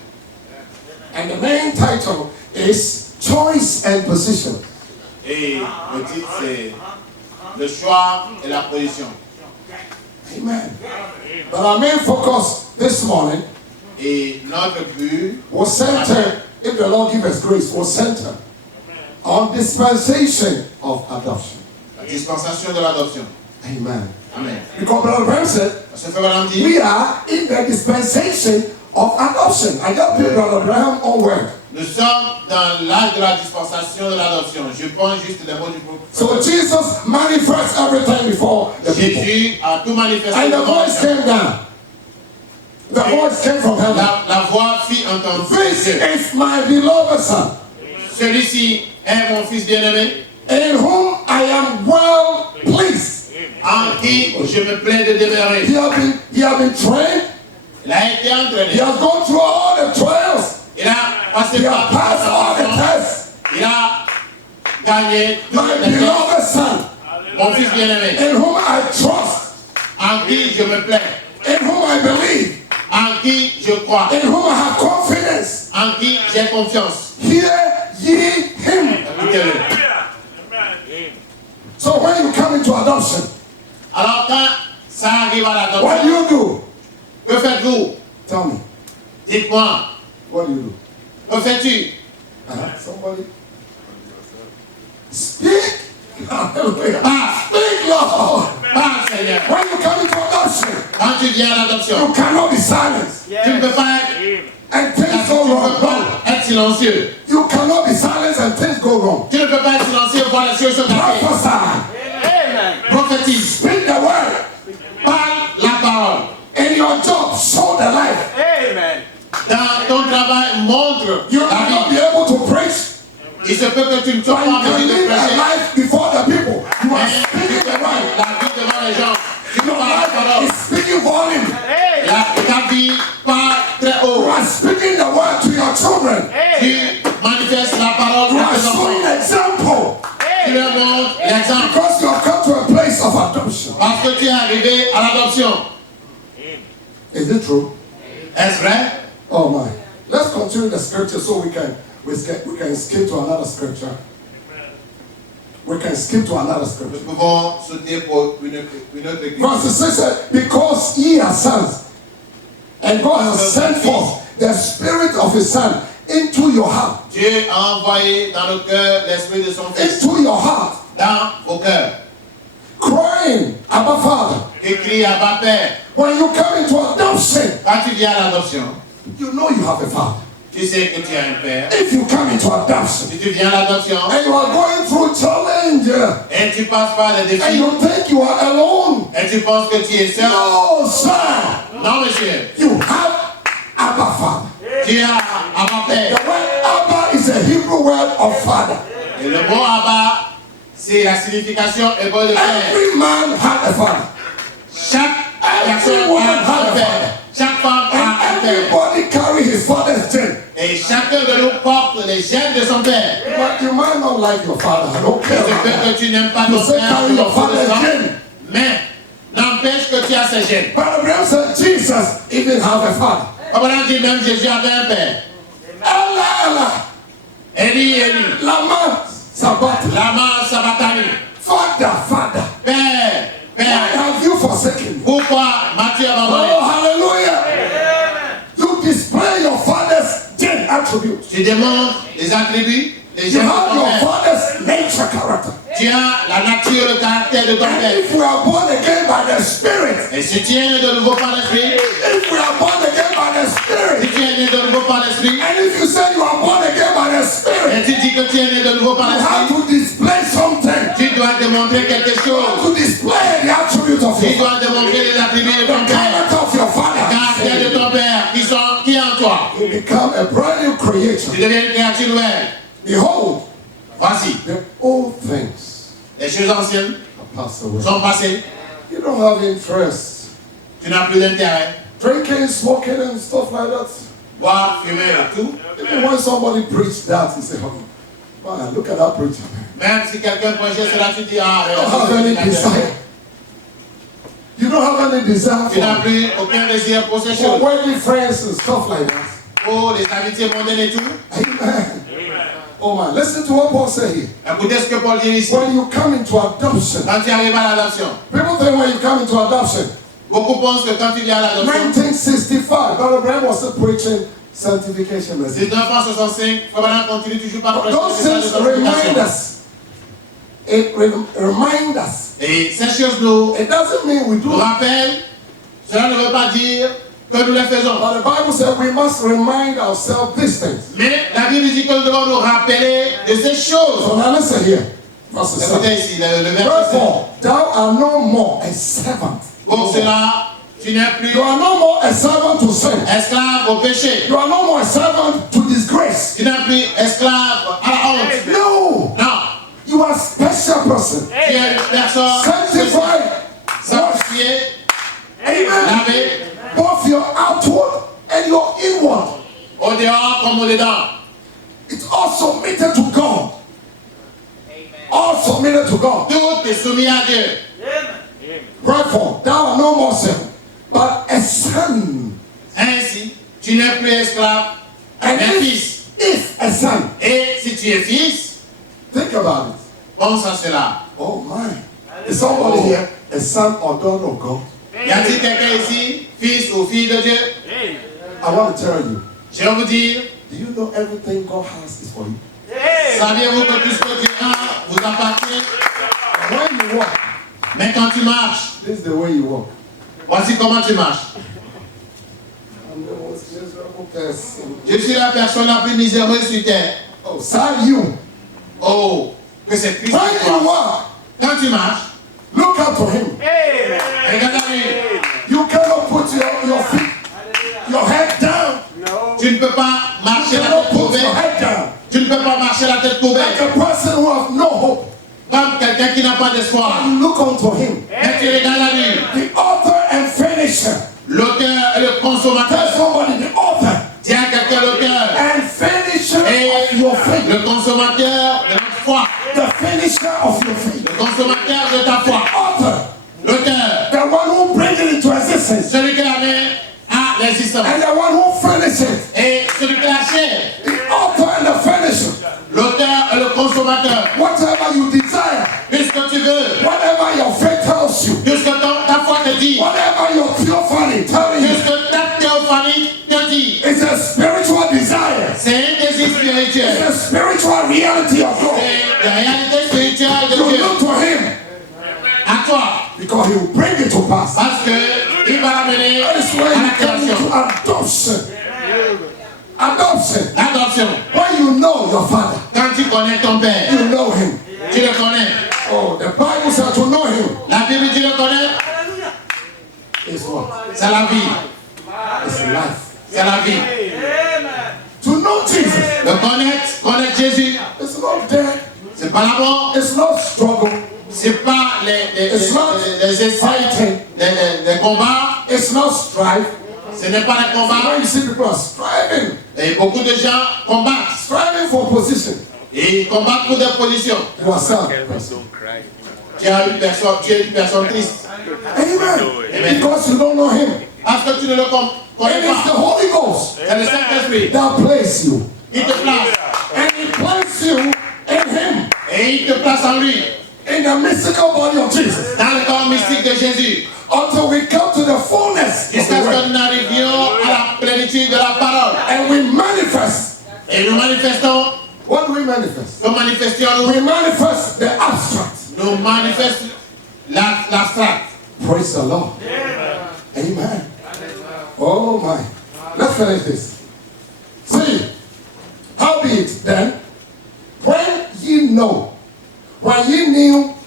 And the main title is Choice and Position. Et le titre c'est le choix et la position. Amen. But our main focus this morning Et notre but was centered, if the Lord give us grace, was centered on dispensation of adoption. la dispensation de l'adoption. Amen. Amen. Because Brother Branham said, Parce que Frère Branham dit, we are in the dispensation of adoption. I just put Brother Branham on word. nous sommes dans l'âge de la dispensation de l'adoption. Je prends juste les mots du prophète. So Jesus manifests everything before the people. Jésus a tout manifesté. And the devant voice les gens. came down. The voice came from heaven. La voix fit entendre. This is my beloved son, Celui-ci est mon fils bien-aimé, in whom I am well pleased. en qui je me plais de demeurer. He have been trained. Il a été He entraîné. has gone through all the trials. Il a passé He par has passed all the toutes les tests. Il a gagné toutes My les tests. beloved son, Mon fils bien-aimé, in whom I trust, en qui je me plais, in whom I believe, en qui je crois, in whom I have confidence. en qui j'ai confiance. Hear ye him. Écoutez-le. So when you come into adoption, Alors quand ça arrive à what do l'adoption, you do? que faites-vous? Tell me. Dites-moi, What do you do? que fais-tu? Somebody. Speak. Hallelujah. Parle, Speak, Lord. parle Seigneur. When you come into adoption, Quand tu viens à l'adoption, you cannot be silenced. tu ne peux pas être, And tu things go ne peux wrong. pas être silencieux. You cannot be silenced and things go wrong. Tu ne peux pas être silencieux et voir les choses se passer. Prophesy. Prophétise, Speak the word. parle la parole. In your job, show the life. Dans ton travail, montre You la cannot vie. be able to preach, Il se peut que tu ne sois but pas you en can mesure de live a prêcher. life before the people. You are Mais tu speaking peux the voir word. la vie devant les gens. Tu peux Your pas la life parole. is speaking volume. Ta vie part très You haut. are speaking the word to your children. Tu manifestes la parole You à are tes showing enfants. example. Tu leur montres l'exemple. Because you have come to a place of adoption. Parce que tu es arrivé à l'adoption. Is it true? Est-ce vrai? Oh my. Let's continue the scripture so we can skip to another scripture. We can skip to another Nous scripture. pouvons sauter pour une autre église. Verse 6 says, because ye are sons, and God has sent forth the spirit of his son into your heart. Dieu a envoyé dans nos cœurs l'esprit de son fils. Into your heart. Dans vos cœurs. Crying, Abba Father. Qui crie Abba Père. When you come into adoption, Quand tu viens à l'adoption, you know you have a father. tu sais que tu as un père. If you come into adoption, Si tu viens à l'adoption and you are going through challenge, et tu passes par des and défis you think you are alone, et tu penses que tu es seul, no, sir. non monsieur, You have Abba Father. tu as Abba The Père. word Abba is a Hebrew word of father. Et le mot Abba, c'est la signification hébreu de père. Every man had a father. Chaque personne a un père. Chaque femme a un And père. everybody carry his father's gene. Et chacun de nous porte les gènes de son père. But you might not like your father. I don't Il care. se about peut that. que tu n'aimes pas You ton say père carry ou your ton frère de father's sang, gene. mais n'empêche que tu as ces gènes. But Abraham said Jesus even have a father. Abraham dit même Jésus avait un père. Allah, Allah. Eli, Eli, Lama Sabbath. lama sabatani. Father, Father. Père, Why père, have you forsaken me? pourquoi m'as-tu abandonné? Oh, hallelujah. You display your father's gene attributes. Tu démontres les attributs, les You gènes de have ton your père. father's nature character. Tu as la nature, le caractère de ton And père. if we are born again by the Spirit, Et si tu es né de nouveau par l'esprit, if we are born again by the si Spirit, tu es né de nouveau par l'esprit, and if you say you are born again by the et Spirit, tu dis que tu es né de nouveau par you have l'esprit, to display something. tu dois démontrer quelque You chose. have to display the attribute of Tu your dois démontrer les attributs de ton the père, character of your le caractère de father. ton père qui est en toi. You become a brand new creation. Tu deviens une créature nouvelle. Behold, Voici, the old things les choses anciennes are passed away. sont passées. You don't have interest. Tu Tu n'as plus d'intérêt. Drinking, smoking, and stuff like that. Boire, fumer et tout. Even when somebody preached that, you say, oh, man, look at that preacher. Même si quelqu'un prêchait cela, tu dis, ah, You don't have any desire. You don't have any desire tu n'as for plus aucun désir pour ces for choses. worldly friends and stuff like that. Pour les amitiés mondaines et tout. Amen. Oh man, listen to what Paul said here. Écoutez ce que Paul dit ici. When you come into adoption, Quand tu arrives à l'adoption, people think when you come into adoption, beaucoup pensent que quand tu viens à l'adoption, 1965, Brother Branham was still preaching sanctification message. 1965, Frère Branham continue toujours par prêcher Those le message de things remind sanctification. us. It reminds us. Et ces choses nous It doesn't mean we do it. rappellent. Cela ne veut pas dire que nous les faisons. But the Bible said we must remind ourselves these things. Mais la Bible dit que nous devons nous rappeler de ces choses. So now listen here. Verse Écoutez 7. ici, le verset 7. Wherefore, thou art no more a servant. Pour cela, tu n'es plus You are no more a servant to sin. esclave au péché. You are no more a servant to disgrace. Tu n'es plus esclave à la honte. No. Non. You are a special person. Tu es une personne Sanctified. sanctifiée, Amen. lavée, Both your outward and your inward. au dehors comme au dedans. It's all submitted to God. All submitted to God. Tout est soumis à Dieu. Wherefore, thou art no more servant, but a son. Ainsi, tu n'es plus esclave, And mais fils. if a son, Et si tu es fils, think about it. pense à cela. Oh my. Is somebody here a son or daughter of God? Y a-t-il quelqu'un ici, fils ou fille de Dieu? I want to tell you. Je vais vous dire, Do you know everything God has is for you? saviez-vous que tout ce que Dieu a vous appartient? When you walk, Mais quand tu marches, this is the way you walk. voici comment tu marches. I'm the most miserable person. Je suis la personne la plus miséreuse sur terre. Oh, sad you. Oh, que c'est triste When pour you toi. walk, Quand tu marches, look up to Him. regarde à lui. You cannot put your feet, your head down. Tu ne peux pas You marcher la cannot tête put courbée. your head down. Tu ne peux pas marcher la tête courbée. Like a person who has no hope. Comme quelqu'un qui n'a pas d'espoir. You look unto Him, Mais tu regardes à lui. the author and finisher. L'auteur et le Tell consommateur. somebody the author Dis à quelqu'un l'auteur and finisher et of your faith. le consommateur de notre foi. The finisher of your faith. Le consommateur de ta foi. Author, L'auteur. the one who brings it into existence, Celui qui l'amène à l'existence. and the one who finishes it. Et celui qui l'achève. The author and the finisher. L'auteur et le consommateur. Whatever you desire, Puisque tu veux. whatever your faith tells you, Puisque ta foi te dit. whatever your theophany telling you, Puisque ta théophanie te dit. it's a spiritual desire. C'est un désir It's spirituel. a spiritual reality of God. C'est la réalité spirituelle de You Dieu. look to Him À toi. because He will bring it to pass. Parce que il va l'amener That is à where la you come création. into adoption. Adoption. L'adoption. When you know your Father, Quand tu connais ton Père, you know Him. tu le connais. Oh, the Bible says to know Him La Bible, tu le connais. is what? C'est la vie. It's life. C'est la vie. To know Jesus Le connaître Jésus, is not death. c'est pas la mort. It's not struggle. C'est pas les Fighting. essais, les combats. It's not strife. Ce n'est pas les When combats. you see people are striving, Et beaucoup de gens combattent. striving for position, Et ils combattent pour des positions. you are sad. Tu es une personne triste. Amen. Because you don't know Him. Parce que tu ne le And connais it's the pas. Holy Ghost C'est le Saint-Esprit that places you. qui te place. And He places you in Him. Et il te place en lui. In the mystical body of Jesus. Dans le corps mystique de Jésus. Until we come to the fullness of Jusqu'à the ce que word. nous n'arrivions à la plénitude de la parole. And we manifest. Et nous manifestons. What do we manifest? Nous manifestions, We manifest the abstract. nous manifestons l'abstract. Praise the Lord. Amen. Oh my. Let's finish this. See, howbeit then, when ye knew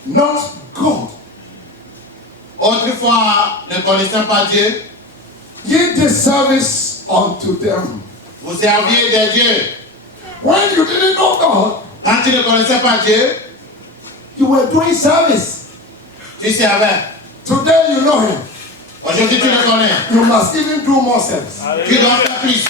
not God, Autrefois, ne connaissant pas Dieu, ye did service unto them. vous serviez des dieux. When you didn't know God, Quand tu ne connaissais pas Dieu, you were doing service. tu servais. Today you know Him. Aujourd'hui, tu le connais. You must even do more service. Tu dois faire plus.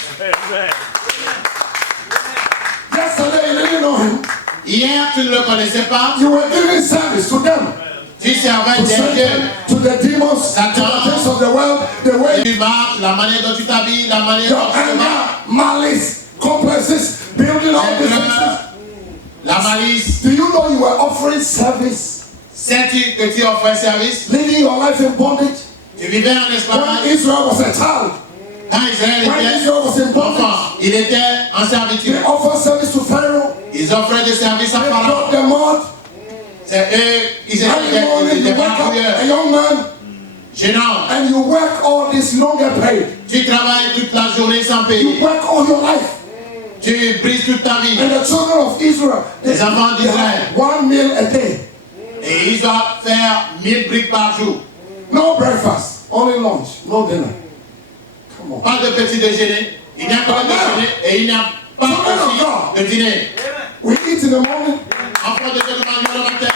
Yesterday, you didn't know him. Hier, tu ne le connaissais pas. You were giving service to them. Tu servais To des Satan, dieux. to the demons, to the things of the world, the way Tu marches, la manière dont tu t'habilles, la manière your dont tu te anger, bats, malice, complexes, building all these things. la malice. Do you know you were offering service, Sais-tu que tu offrais service? living your life in bondage? Tu vivais en When esclavage. Israel was a child, Quand Israël when était Israel was in bondage, enfant, il était en servitude. they offered service to Pharaoh. Ils offraient des services à They Pharaon. brought the mud. C'est eux, ils Every morning étaient you des wake up, a barbouilleurs, young man, gênants. and you work all this longer paid. Tu travailles toute la journée sans You payer. work all your life. Tu brises toute ta vie. And the children of Israel, Les enfants they d'Israël. have 1 meal a day. Et ils doivent faire 1000 briques par jour. No breakfast, only lunch, no dinner. Come on. Pas de petit déjeuner. Il n'y a pas de déjeuner et il n'y a pas aussi de dîner. We eat in the morning, Enfant de Dieu, nous mangeons le matin,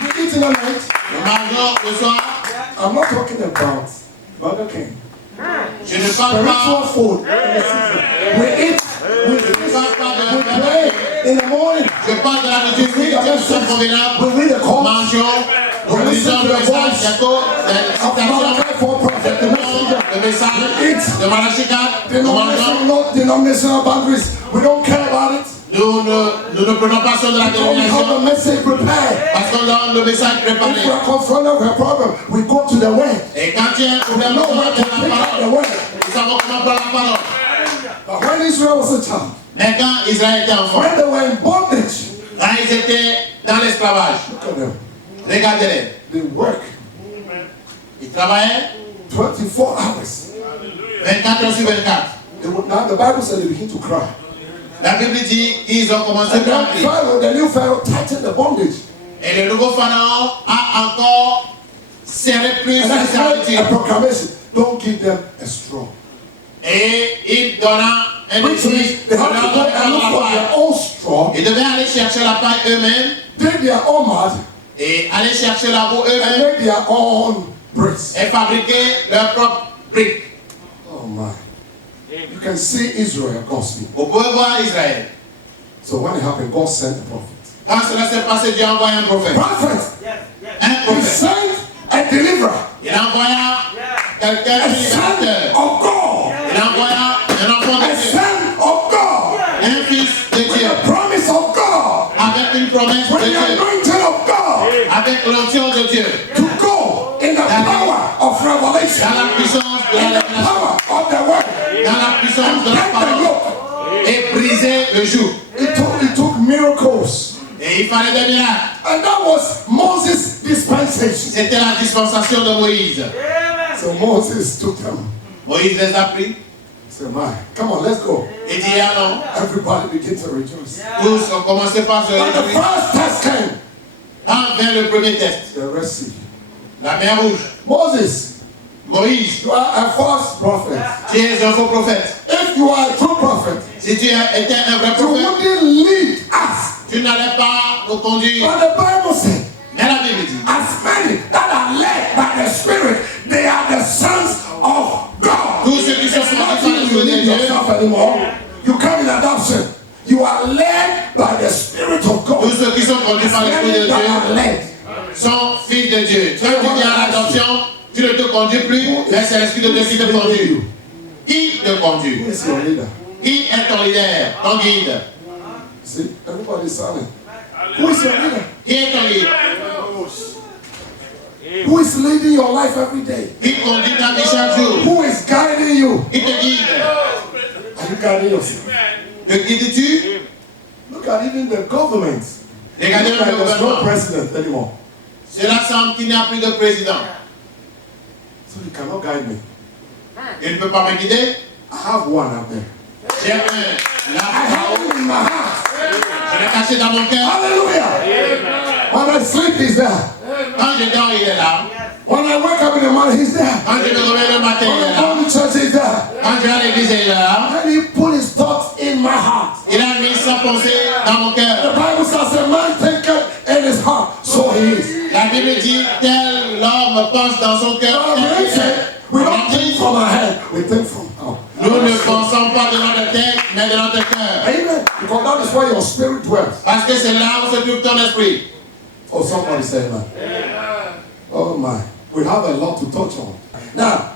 we eat in the night. nous mangeons le soir. I'm not talking about Burger King. Je ne parle Spiritual pas, food. We eat, we pray in the morning. je parle de la nourriture spirituelle, nous sommes convenables. We read the Nous call mangeons, nous lisons le message d'Echo, des of citations, Malachi for prophet, the messenger. le message de Malachi 4. Nous mangeons. No denominational boundaries. We don't care about it. Nous ne prenons pas sur de la We have a dénomination message prepared. parce qu'on a le message If we préparé. are confronted with a problem, we go to the word. Et quand il y a un problème, No on va one can prendre pick la up the parole. word. Nous savons comment prendre la parole. But when Israel was a child, Mais quand Israël était enfant, when they were in bondage, quand ils étaient dans l'esclavage, look at them. regardez-les. They work Ils travaillaient 24 hours. 24 heures sur 24. Now the Bible said they begin to cry. La Bible dit qu'ils ont commencé And à then crier. Pharaoh, the new Pharaoh, tightened the bondage. Et le nouveau pharaon a encore serré plus And la that's made a servitude. proclamation. Don't give them a straw. Et il donna un Which défi. means they have to go and look for their own straw, Ils devaient aller chercher la paille eux-mêmes dig their own mud, et aller chercher la boue and eux-mêmes make their own bricks. et fabriquer leurs propres briques. Oh my. You can see Israel, God's people. Vous pouvez voir Israël. So when it happened, God sent a prophet. Quand cela s'est passé, Dieu a envoyé un prophète. Prophet! Un He prophète. sent a deliverer. Il envoya quelqu'un A de son libérateur. of God. Il envoya un enfant A de Dieu. son of God. Un fils de With Dieu. the promise of God. Avec une promesse de With the Dieu. anointing of God. Avec l'onction de Dieu. To go in the power of revelation. Dans la puissance de In la the révélation. power of the word. Dans la puissance de la Break the parole. yoke. Et briser le joug. It took miracles. Et il fallait des miracles. And that was Moses' dispensation. C'était la dispensation de Moïse. So Moses took them. Moïse les a pris. Said, my, come on, let's go. Et dit allons. Everybody begin to rejoice. Tous ont commencé par se When the réjouir. first test came, Quand vint le premier test, the Red Sea. la mer rouge. Moses, Moïse, you are a false prophet. tu es un faux prophète. If you are a true prophet, Si tu étais un vrai you prophète, wouldn't lead us. tu n'allais pas nous conduire. But the Bible said, Mais la Bible dit, as many that are led by the Spirit, they are the sons of God. tous ceux qui sont It's conduits not par you l'Esprit who de lead Dieu, yourself anymore. You come in adoption. You are led by the Spirit of God. tous ceux qui sont conduits par l'Esprit de Many that are Dieu led. sont fils de Dieu. Quand tu viens à l'adoption, tu ne te conduis plus, mais c'est l'Esprit de Dieu qui te conduit. Qui te conduit? Who is your leader? Qui est ton leader, ton guide? See, everybody's silent. Who is your leader? Qui est ton guide? Who is leading your life every day? Qui conduit ta vie chaque jour? Who is guiding you? Qui te guide? Are you guiding yourself? Te guides-tu? Look at even the government. Regardez Look like le there's no gouvernement. president anymore. Cela semble qu'il n'y a plus de président. So you cannot guide me. Il ne peut pas me guider. I have one out there. J'ai un I là, have him in my heart. je l'ai caché dans mon cœur. Hallelujah. When I sleep, he's there. Quand je dors, il est là. When I wake up in the morning, he's there. Quand je me réveille le matin, When il est I là. go to church, he's there. Quand je vais à l'église, il est là. And he put his thoughts in my heart. Il a mis sa pensée dans mon The cœur. Bible says a man thinketh in his heart, so he is. La Bible dit, tel l'homme l'homme pense dans son cœur, We don't think from our head, we think from our nous ne pensons pas de notre tête, mais de notre cœur. Amen. Because that is where your spirit dwells. Parce que c'est là où se trouve ton esprit. Oh, somebody say amen. Oh my. We have a lot to touch on. Now,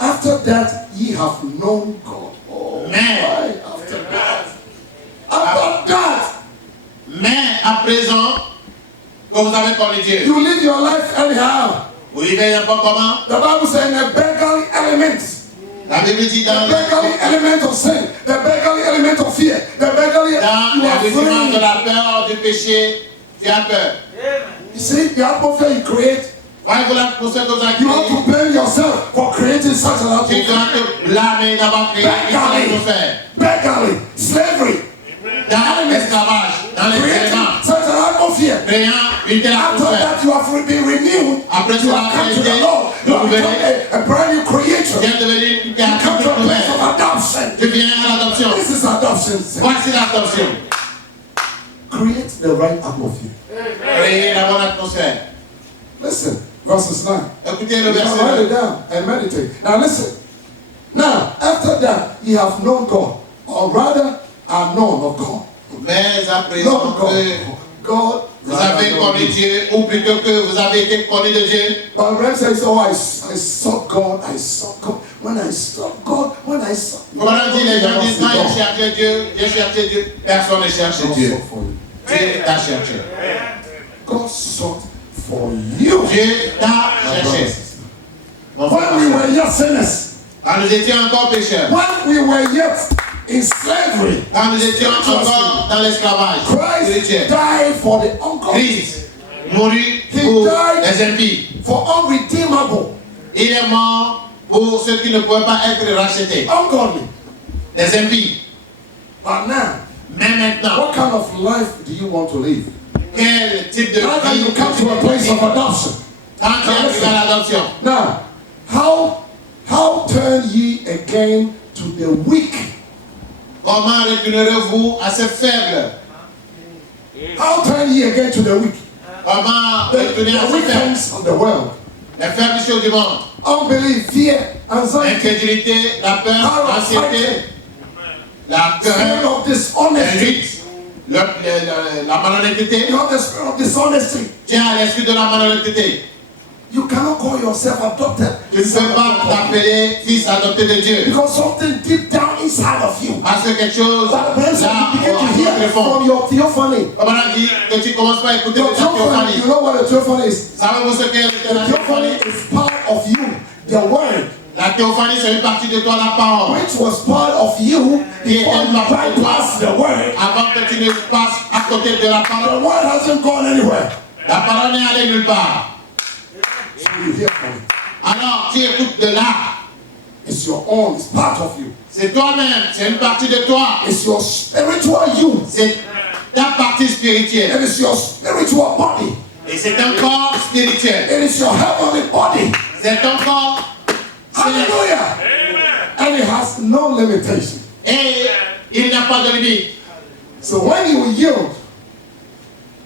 after that, ye have known God. Oh my. After that. Mais à présent, que vous avez connu Dieu, You live your life anyhow. vous vivez n'importe comment. The Bible says the beggarly element. La Bible dit The dans beggarly element of sin. The beggarly element of fear. The beggarly you are l'événement de free. la peur, du péché, tu as peur. You see, the atmosphere you create, Voyez-vous l'atmosphère que vous avez you have créée. to blame yourself for creating such an Tu atmosphere. dois te blâmer d'avoir créé une telle atmosphère. Beggarly, slavery, Dans l'esclavage, dans les creating éléments, such an atmosphere. créant une telle After atmosphère. that, you have been renewed. Après You cela, have come to été the Lord. You have become renouvelé. a brand new creature. Tu viens devenir une You come to créature a place nouvelle. of adoption. Tu viens à l'adoption. This is adoption. Voici l'adoption. Create the right atmosphere. Créer la bonne atmosphère. Listen, verses 9. Écoutez le You can verset write it 9. down and meditate. Now listen. Now, after that, ye have known God, or rather are known of God. Mais à présent Known God. que God. vous avez connu Dieu, ou plutôt que vous avez été connu de Dieu, But Abraham says, oh, I sought God, I sought God. When I sought God, when I sought comme on dit, les gens disent, quand ils cherchaient Dieu, j'ai cherché Dieu, personne ne cherche God Dieu. sought for you. Dieu t'a cherché. God sought for you. Dieu t'a My brothers and cherché. sisters. Mon frère, When we were yet sinners, quand nous étions encore pécheurs, when we were yet in slavery, quand nous étions encore dans l'esclavage Christ spirituel, died for the ungodly, Christ mourut He pour died les impies. for unredeemable, Il est mort pour ceux qui ne pouvaient pas être rachetés, ungodly. les impies. But now, Mais maintenant, what kind of life do you want to live? quel type de Now that vie you come to a place of adoption. quand tu arrives à l'adoption? Now, how turn ye again to the weak? Comment retournerez-vous à ces faibles? How turn ye again to the weak? Comment The retourner à ces weak faibles? things of the world. Les faibles choses du monde. Unbelief, fear, anxiety, L'incrédulité, la peur, l'anxiété, la spirit querelle, of dishonesty. l'injuste, la malhonnêteté. You have the spirit of dishonesty. Tu as l'esprit de la malhonnêteté. You cannot call yourself adopted. Tu ne peux pas t'appeler fils adopté de Dieu. Because something deep down inside of you. Parce que quelque chose That person là, you begin to au hear fond. from your theophany. Comme on a dit, que tu commences pas à écouter Your le theophany, théophanie. you know what a theophany is? Savez-vous ce qu'est The la theophany théophanie? is part of you, the word, La théophanie, c'est une partie de toi, la parole. which was part of you before you bypassed the word. Avant que tu ne passes à côté de la The parole, word hasn't gone anywhere. la parole n'est allée nulle part. So you hear from it. Alors, tu écoutes de là. It's your own, it's part of you. C'est toi-même, c'est une partie de toi. It's your spiritual you. C'est ta partie spirituelle. It is your spiritual body. Et c'est un corps spirituel. It is your heavenly body. C'est un corps céleste. Hallelujah. And it has no limitation. Et il n'a pas de limite. So when you yield,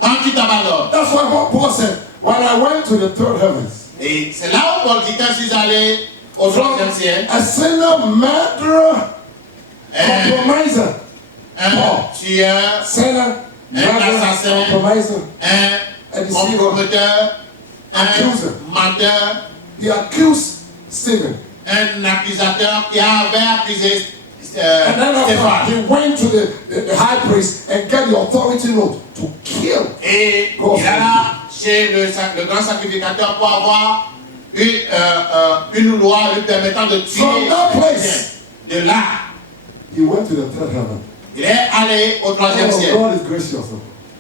Quand tu t'abandonnes. that's why what Paul said, when I went to the third heavens, Et c'est là où Paul dit, quand je suis allé au troisième ciel, a sinner, murderer, compromiser, un tueur, sinner, murderer, assassin. compromiser, un comprometteur, Accuser. un menteur, he accused Stephen. un accusateur qui avait accusé And then after Stéphane. he went to the high priest and get the authority note to kill. Et il alla chez le grand sacrificateur pour avoir une loi lui permettant de tuer. From that les place. chrétiens. De là, He went to the third heaven. il est allé au troisième Oh, ciel. God is gracious.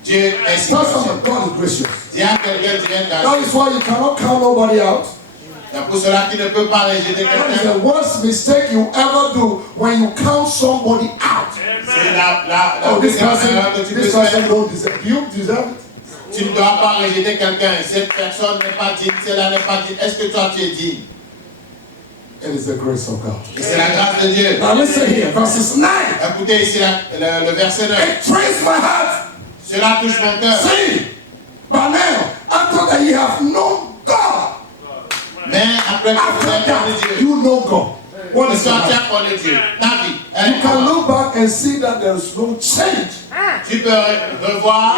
Dieu est si Tell gracieux. someone, God is gracious. Dis à quelqu'un, tu viens That gracieux. is why you cannot count nobody out. C'est pour cela qu'il ne peut pas rejeter That is quelqu'un. the worst mistake you ever do when you count somebody out. C'est la Oh, plus this grande person, erreur que tu peux this faire. person don't deserve. Do you deserve it? Tu ne dois pas rejeter quelqu'un. Cette personne n'est pas digne, celle-là n'est pas digne. Est-ce que toi tu es digne? It is the grace of God. Et c'est la grâce de Dieu. Now listen here, verses 9. Écoutez ici le verset 9. It trains my heart. Cela touche mon cœur. See, but now, after that ye have known God, Mais après que tu After as connu that, Dieu, you know God. What que is tu your as life? connu Dieu, ta vie, elle You est can comment? look back and see that there is no change. Tu peux revoir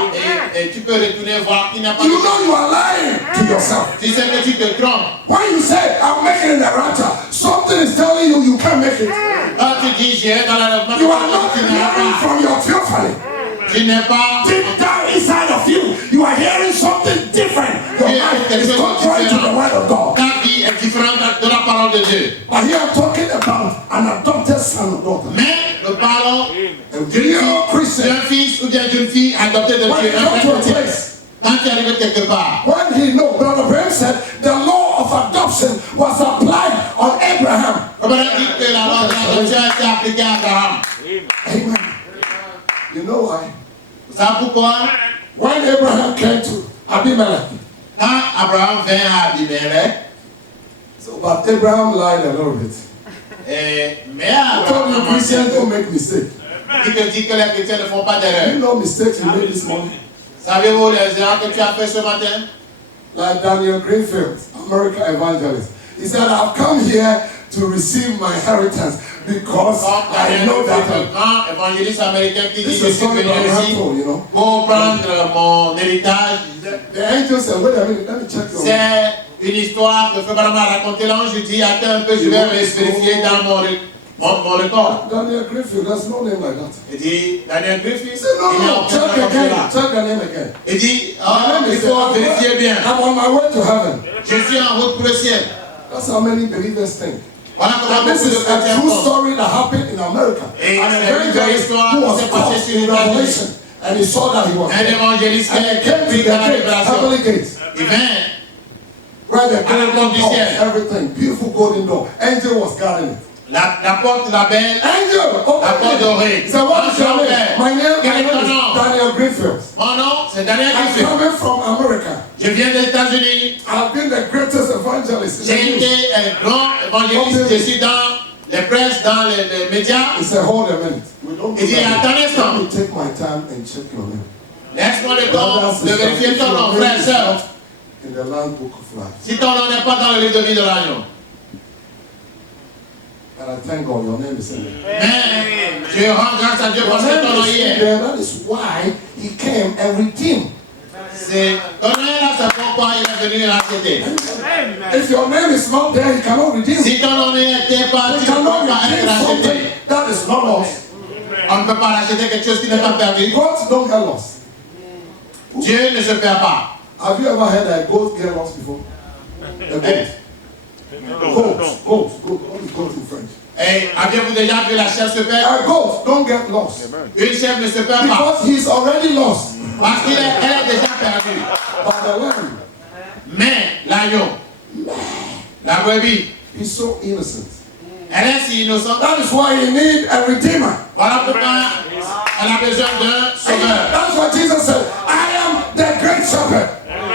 et tu peux retourner voir qu'il n'y a pas de You know you are lying to yourself. Tu sais que tu te trompes. When you say, I'm making it in the rapture, something is telling you you can't make it. Quand tu dis j'ai dans la You are not hearing from your theophany. tu n'es pas Deep down inside of you, you are hearing something different. Your life is contrary to the word of God. ta vie est différente de la parole de Dieu. But here I'm talking about an adopted son or daughter. Mais nous parlons A real Christian. d'un fils ou bien d'une fille adoptée de When Dieu. you come to a place, Quand tu arrives quelque part, when he know, Brother Abraham said, the law of adoption was applied on Abraham. on a dit que la loi de l'adoption a été appliquée à Abraham. Amen. You know why? Vous savez pourquoi? When Abraham came to Abimelech, Quand Abraham vint à Abimelech, so but Abraham lied a little bit. mais I told you Abraham Christians don't make mistakes. il te dit que les chrétiens ne font pas You d'erreur. know mistakes you made this morning? Savez-vous les erreurs que tu as fait ce matin? Like Daniel Greenfield, American evangelist. He said, I've come here to receive my inheritance because Comme I Daniel know le that grand évangéliste américain qui dit this je is suis story venu Abraham ici told, you know. pour prendre mon héritage. The angel said, wait a minute, let me check your C'est une histoire que Frère Branham a racontée. L'ange dit attends un peu, je vais vérifier dans mon record. Daniel Greenfield, there's no name like that. Il dit Daniel Griffith, He said, no, il n'y a no, aucun check nom comme again, cela. check the name again. Il dit My name il is faut vérifier bien. I'm on my way to heaven. Je suis en route pour le ciel. That's how many believers think. Voilà comment And this beaucoup de is a chrétiens true pensent. story that happened in America. Et An c'est une vraie evangelist histoire who qui was s'est passée caught sur in les États-Unis. Revelation, and he saw that he was Un dead. évangéliste qui And he a came to pris the dans la gate, révélation. heavenly gate, Il vint where the À la golden porte du door, ciel. everything, beautiful golden door. Angel was guarding it. la porte de la belle, Angel, la porte dorée. He said, what is your name? My name Quel est ton is nom? Daniel Greenfield. Mon nom, c'est Daniel I'm Griffith. coming from America. Je viens des États-Unis. I've been the greatest evangelist in the J'ai news. été un grand évangéliste. Je suis dans les presses, dans les médias. He said, hold a minute. We don't Il dit, attends un instant. Let me take my time and check your name. Laisse-moi le temps Brothers de and vérifier sisters, ton nom, if your frère name et is sœur. not in the Lamb Book of Life. Si ton nom n'est pas dans le livre de vie de l'agneau. And I thank God your name is in there. Mais je rends grâce à Dieu Your parce que ton name nom is y in est. there. That is why he came and redeemed. C'est ton nom est là, c'est pourquoi il est venu racheter. If your name is not there, he cannot redeem. Si ton nom n'était pas, He tu ne cannot peux pas redeem être something racheté. that is not lost. On ne peut pas racheter quelque chose qui n'est pas perdu. Goats don't get lost. Dieu ne se perd pas. Have you ever heard a goat get lost before? A goat. Goat. What is goat in French? Et avez-vous déjà vu la chèvre se perdre? A goat don't get lost Une chèvre ne se perd pas. because he's already lost. Parce qu'elle est déjà perdue. But the lamb, Mais l'agneau, la brebis, he's so innocent. elle est si innocente. That is why you need a redeemer. Voilà pourquoi elle a besoin d'un sauveur. That's what Jesus said. I am the great shepherd.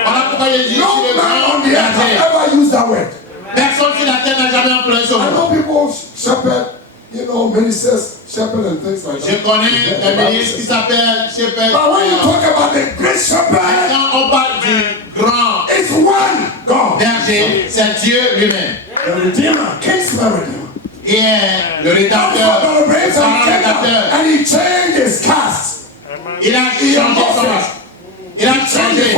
Voilà pourquoi Jésus dit No le man grand on the earth berger. has ever used that word. Personne sur la terre n'a jamais employé ce I mot. know people shepherd, ministers shepherd and things like that. Je connais The des Bible ministres qui says. s'appellent shepherd. But when you talk about the great shepherd, Quand on parle du grand it's one God. berger, c'est Dieu lui-même. The redeemer, Kingsman redeemer. Il est le That's rédempteur, what the le parent came rédempteur. and he changed his cast. Il a changé son masque. Il a changé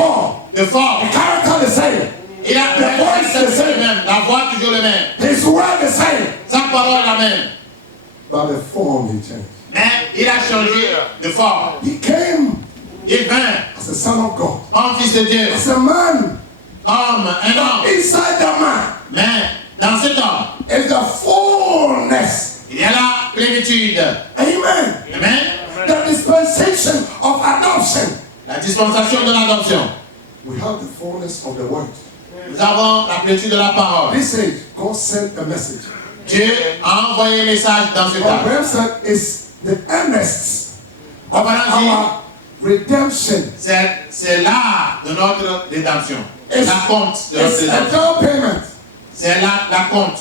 de forme. The character the same. Il a The voice the toujours same. le même. La voix toujours le même. His word the same. Sa parole la même. But the form he changed. Mais il a changé de forme. He came Il vint as a son of God. comme fils de Dieu, As a man. comme un homme. Inside the man Mais dans cet homme, is the fullness. il y a la plénitude. Amen. Amen. The dispensation of adoption. La dispensation de l'adoption. We have the fullness of the word. Nous avons la plénitude de la parole. This age, God sent a message. Dieu a envoyé un message dans ce temps. Abraham said it's the earnest of Abraham dit, our redemption. c'est l'art de notre rédemption. La compte de notre It's a rédemption. down payment. C'est la compte.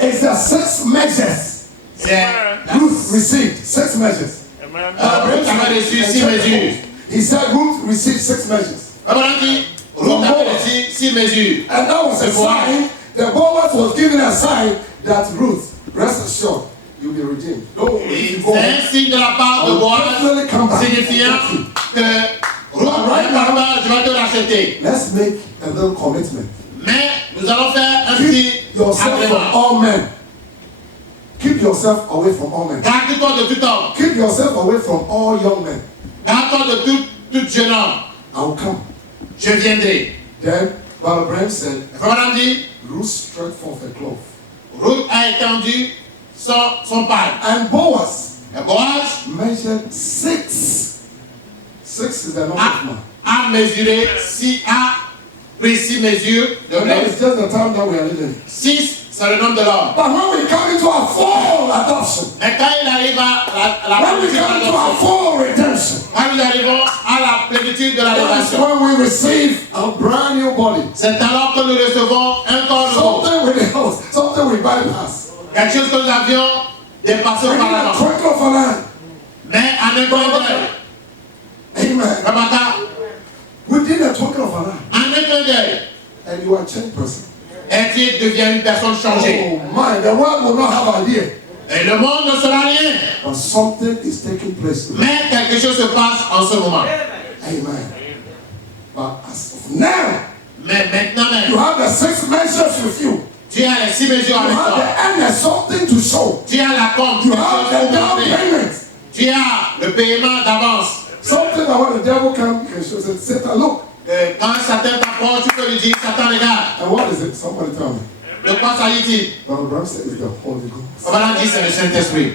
It's the 6 measures. C'est la Ruth received 6 measures. Ruth avait reçu 6 mesures. He said Ruth received 6 measures. Abraham dit, Ruth avait reçu 6 6 mesures. And that was a sign. The Boaz was giving a sign that Ruth, rest assured, you'll be redeemed. Don't worry. Et You go. c'est un signe de la part de Boaz, signifiant que je vais te racheter. Let's make a little commitment. Mais nous allons faire un petit Keep yourself from agrément. all men. Keep yourself away from all men. Garde-toi de tout homme. Keep yourself away from all young men. Garde-toi de tout jeune homme. I will come. Je viendrai. Then Brother Branham said, Reverend dit, Ruth stretched forth a cloth. Ruth a étendu son paille. And Boaz Et Boaz measured 6. 6 is the number of man. a mesuré, a pris 6 mesures de And that blé. is just the time that we are living in. 6, c'est le nombre de l'homme. But when we come into our full adoption, Mais quand il arrive à la when we plénitude de come into our l'adoption, full redemption, quand nous arrivons à la plénitude de la that is rédemption, when we receive a brand new body. c'est alors que nous recevons un corps nouveau. Something with the house, something we bypass. Quelque chose que nous avions dépassé We need a auparavant. twinkle of an eye. Mais en un clin d'œil, Amen. Rabata, Within a twinkle of an eye. en un clin d'œil, And you are a changed person. et tu deviens une personne changée. Oh my, the world will not have idea. Et le monde ne sera rien. But something is taking place. Mais quelque chose se passe en ce moment. Amen. But as of now, Mais maintenant you même, have the 6 measures with you. tu as les 6 mesures You avec have toi. the end and something to show. Tu as la compte. You quelque have chose the pour down montrer. payment. Tu as le paiement d'avance. Something that when the devil comes, you can show, say, Satan, look. Quand Satan t'approche, tu peux lui dire, Satan regarde. And what is it? Somebody tell me. De quoi s'agit-il? Brother Bram said it's the Holy Ghost. Voilà, dit c'est le Saint-Esprit.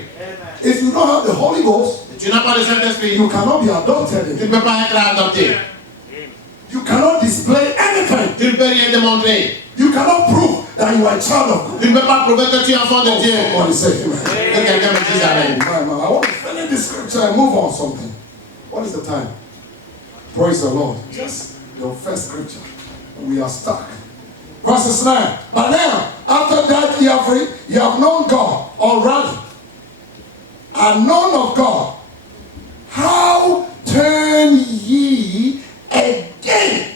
If you don't have the Holy Ghost, Tu n'as pas le Saint-Esprit, you cannot be adopted. tu ne peux pas être adopté. You cannot display anything. Tu ne peux rien démontrer. You cannot prove that you are a child of God. Tu ne peux pas prouver que tu es enfant de Dieu. Somebody say amen. Que quelqu'un me dise Amen. Man, I want to finish this scripture and move on something. What is the time? Praise the Lord. Just your first scripture. We are stuck. Verses 9. But now, after that you have known God already. And known of God. How turn ye again?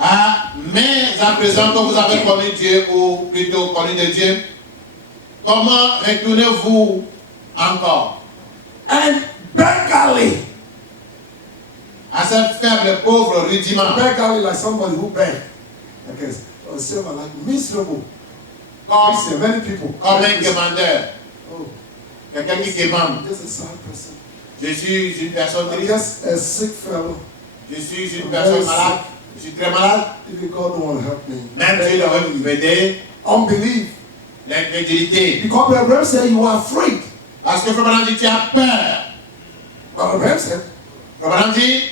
Ah, mais à présent que vous avez connu Dieu, ou plutôt connu de Dieu, comment retournez-vous encore And beggarly. à cette faible, pauvre rudiment? Beggarly like somebody who begged. Like a silver, like miserable. Comme, I see many people. comme un demandeur, Oh, quelqu'un qui demande. just a sad person. Je suis une personne I'm triste, just a sick fellow. je suis une personne malade, je suis très malade. Even God don't want to help me. Même Dieu devrait m'aider. Unbelief. L'incrédulité. Because the Bible said you are afraid. Parce que Frère dit, tu as peur. But the Bible said, Frère dit,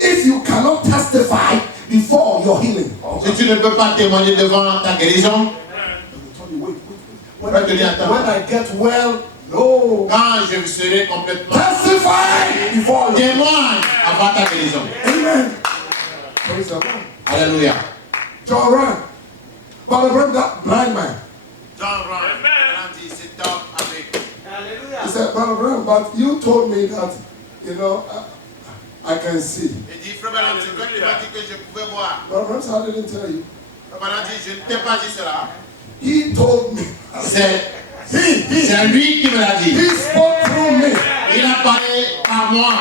if you cannot testify before your healing, si tu ne peux pas témoigner devant ta guérison, When I get well, no. quand je serai complètement Testify before you. témoigne avant ta guérison. Amen. Praise the Lord. Alléluia. John Ryan. But the Bible, that blind man. John Ryan, dit, cet homme avec. He said, Brother Branham, but you told me that, you know, I can see. Il dit, Frère Branham, c'est toi qui m'as dit que je pouvais voir. Brother Branham said, I didn't tell you. Frère Branham dit, je ne t'ai pas dit cela. He told me. C'est lui qui me l'a dit. He spoke through me. Il a parlé par moi.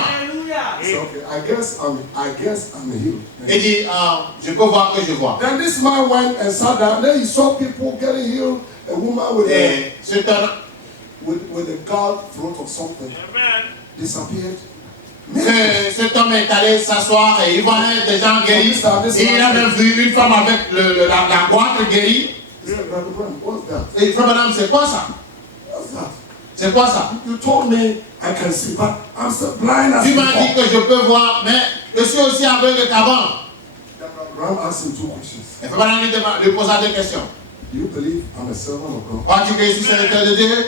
So, okay, I guess I'm healed. Il dit, je peux voir que je vois. Then this man went and sat down. Then he saw people getting healed. A woman with Et cet homme, with a gall throat or something disappeared. cet homme est allé s'asseoir et il voit des gens guéris. Et il a même vu une femme avec la goitre guérie. He said, Brother Branham, what's that? Et Frère Branham, c'est quoi ça? What's that? C'est quoi ça? You told me I can see, but I'm still blind as Tu m'as dit before. que je peux voir, mais je suis aussi aveugle qu'avant. Then Brother Branham asked him 2 questions. Et Frère Branham lui posa 2 questions. Do you believe I'm a servant of God? Crois-tu que je suis serviteur de Dieu?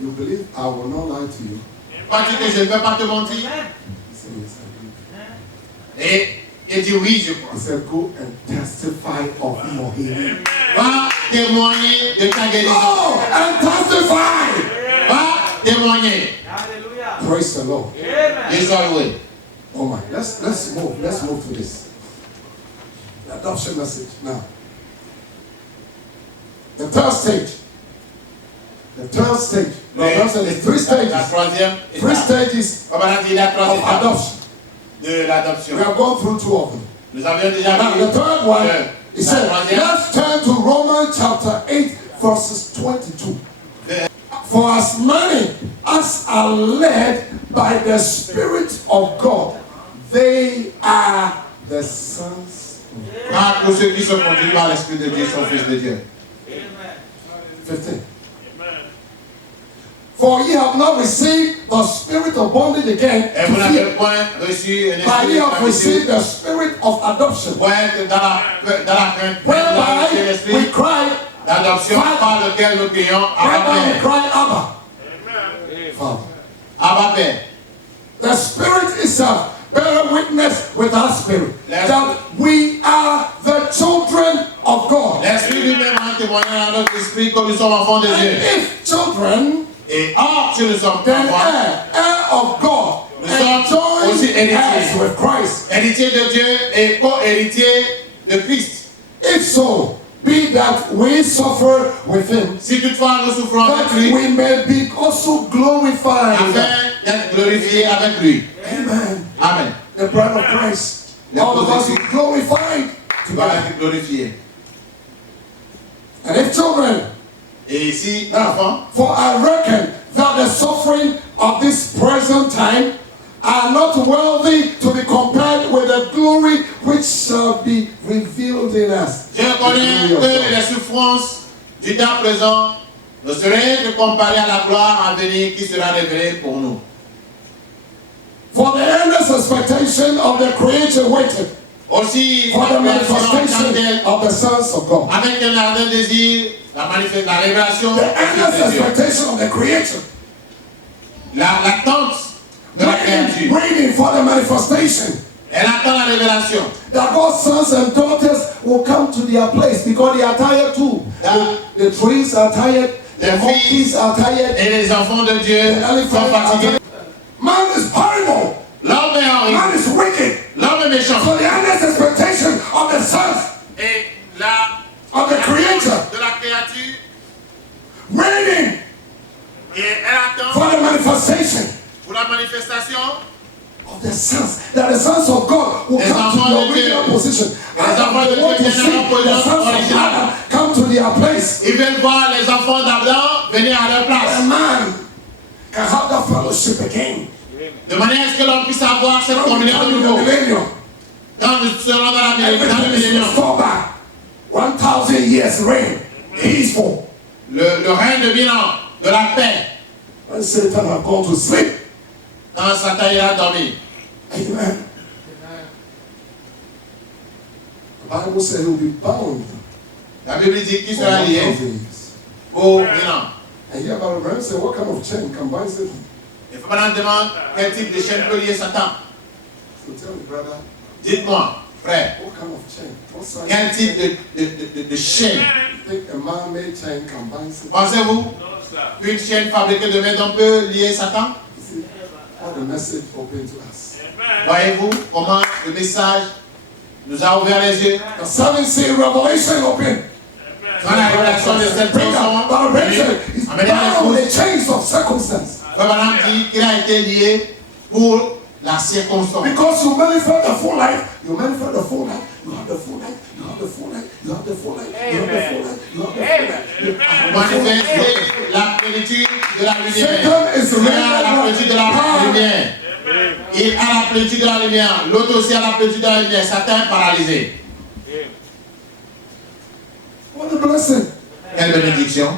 You believe I will not lie to you? Crois-tu que je ne vais pas te mentir? He said, yes, I believe. Et il dit oui, je crois. He said, go and testify of your healing. Va témoigner de ta guérison. Oh, and testify. Va témoigner. Praise the Lord. Dieu soit loué. Oh my, let's move to this. adoption message now. The third stage. The third stage. No, there's three stages. La troisième Three étape. stages Comme on a dit, la of troisième étape adoption. de l'adoption. We have gone through two of them. Nous avions déjà Now, vu the third one, le- it said, la troisième. let's turn to Romans chapter 8, verses 22. For as many as are led by the Spirit of God, they are the sons of God. Car tous ceux qui sont conduits par l'Esprit de Dieu sont fils de Dieu. 15. For ye have not received the spirit of bondage again Et to vous n'avez fear, point reçu un but esprit ye de have received servitude. the spirit of adoption, Ouais, dans la crainte, vous avez reçu whereby we l'esprit cry, d'adoption par lequel nous crions Abba whereby we Père. cry, Abba, Father. Abba Père. The Spirit itself bear witness with our spirit Let's- that we are the children of God. L'Esprit lui-même a témoigné à notre esprit que nous sommes enfants de And Dieu. if children, Et or, si nous sommes then enfants, heir of God, Nous and sommes joint aussi héritiers. heirs with Christ. héritiers de Dieu et co-héritiers de Christ. If so, be that we suffer with him, Si toutefois nous souffrons avec that lui, we may be also glorified. afin d'être glorifiés avec lui. Amen. Amen. The bride of Christ. All of us will be glorified Tu vas together. être glorifié. And if children, Et ici, now, enfants, for I reckon that the suffering of this present time are not worthy to be compared with the glory which shall be revealed in us. je reconnais The glory of que God. les souffrances du temps présent ne seraient que comparées à la gloire à venir qui sera révélée pour nous. For the endless expectation of the creation waited Aussi, for the la création manifestation attendait of the sons of God. avec un ardent désir la révélation The du endless Fils de Dieu. expectation of the creation. L'attente de la créature. Waiting for the manifestation. Elle attend la révélation. That God's sons and daughters will come to their place because they are tired too. The trees are tired, the Les monkeys are tired, Et les enfants de Dieu the sont elephants are fatigués. tired. Man is horrible. L'homme est horrible. Man is wicked. L'homme est méchant. So the endless expectation of the sons Et la of the creator de la créature, waiting et elle for attend the manifestation pour la manifestation. of the sons, that the sons of God will Les come to enfants their de Dieu. original position. Les And enfants de they want Dieu to viennent see à leur the sons of position Adam come to their place. Ils veulent voir les enfants d'Adam venir à leur A place. man can have that fellowship again. De manière à ce que l'on puisse avoir cette When we communion come de in the nouveau. millennium, Quand nous serons dans le everything is millénium, restored back. 1,000 years reign, peaceful. le règne de bilan, de la paix, And Satan have gone to sleep. quand Satan ira dormir. Amen. The Bible says he will be bound La Bible dit qu'il for sera lié 1,000 years. au bilan. And here, but remember, say, what kind of chain can bind Satan? Il faut maintenant demander quel type de chaîne peut lier Satan. So tell me, brother, Dites-moi, frère, what kind of chain? What size quel of type chain? de chaîne You think a man-made chain can bind Satan? pensez-vous qu'une chaîne fabriquée de main d'homme peut lier Satan? You see, what the message open to us. Voyez-vous comment le message nous a ouvert les yeux? The seven seal revelation open. Quand la révélation de cette Bring chanson up, but Rachel is amenée à bound with l'écoute, the chains of circumstance. Frère Branham dit qu'il a été lié pour la circonstance. Because you manifest the full life, you manifest the full life, you have the full life, you have the full life, you have the full life, you have the full life, you have the full life. You have the full life. Manifester la plénitude de la lumière. Satan is Il a la plénitude de la power. lumière. Il a la plénitude de la lumière. L'autre aussi a la plénitude de la lumière. Satan est paralysé. What a blessing. Quelle bénédiction.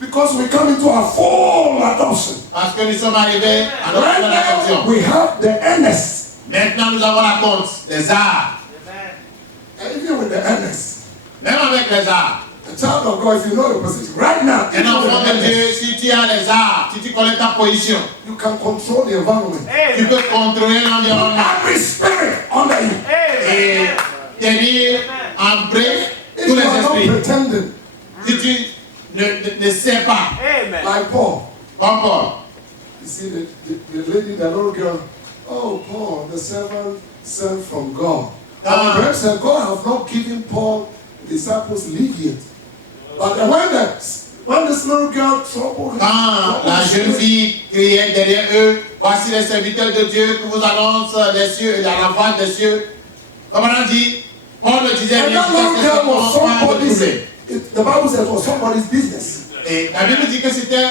Because we come into a full adoption. Parce que nous sommes arrivés à notre Right nouvelle now, adoption. we have the earnest. Maintenant, nous avons la compte des arts. And even with the earnest, Même avec les arts. a child of God, if you know your position, right now, Un even with enfant the de Dieu, earnest, si tu as les arts, si tu connais ta position, you can control the environment. tu peux contrôler l'environnement Every spirit under you. et tenir en bref If tous you les are not esprits. pretending, Si tu ne sais pas, like Paul, comme Paul, you see the lady, the little girl, oh, Paul, the servant sent from God. Our friend said, God have not given Paul the disciples leave yet. But when this little girl troubled Quand la jeune fille criait derrière eux, voici les serviteurs de Dieu qui vous annoncent les cieux et la voix des cieux. Comme on a dit, Paul le disait, and that little girl was somebody's, the Bible says it was somebody's business. et la Bible dit que c'était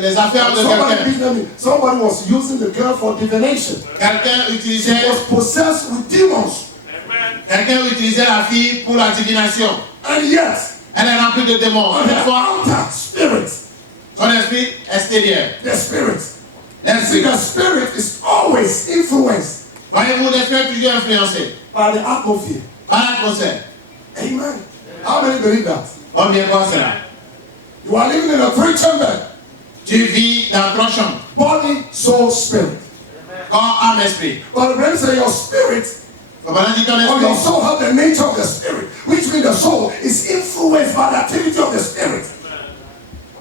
les affaires de quelqu'un. Somebody was using the girl for divination. Quelqu'un She utilisait, was possessed with demons. la fille pour la divination. And yet, Elle est remplie de démons. on the Toutefois, outer spirit, son esprit extérieur. the spirit. See, L'esprit. the spirit is always influenced Voyez-vous, l'esprit est toujours influencé by the atmosphere. par l'atmosphère. Amen. How many believe that? Combien croient cela? You are living in a three-chamber. Tu vis dans 3 chambres. Body, soul, spirit. Corps, âme, esprit. But the Bible says your spirit Comme on a dit, ton or your esprit. soul have the nature of the spirit, which means the soul is influenced by the activity of the spirit.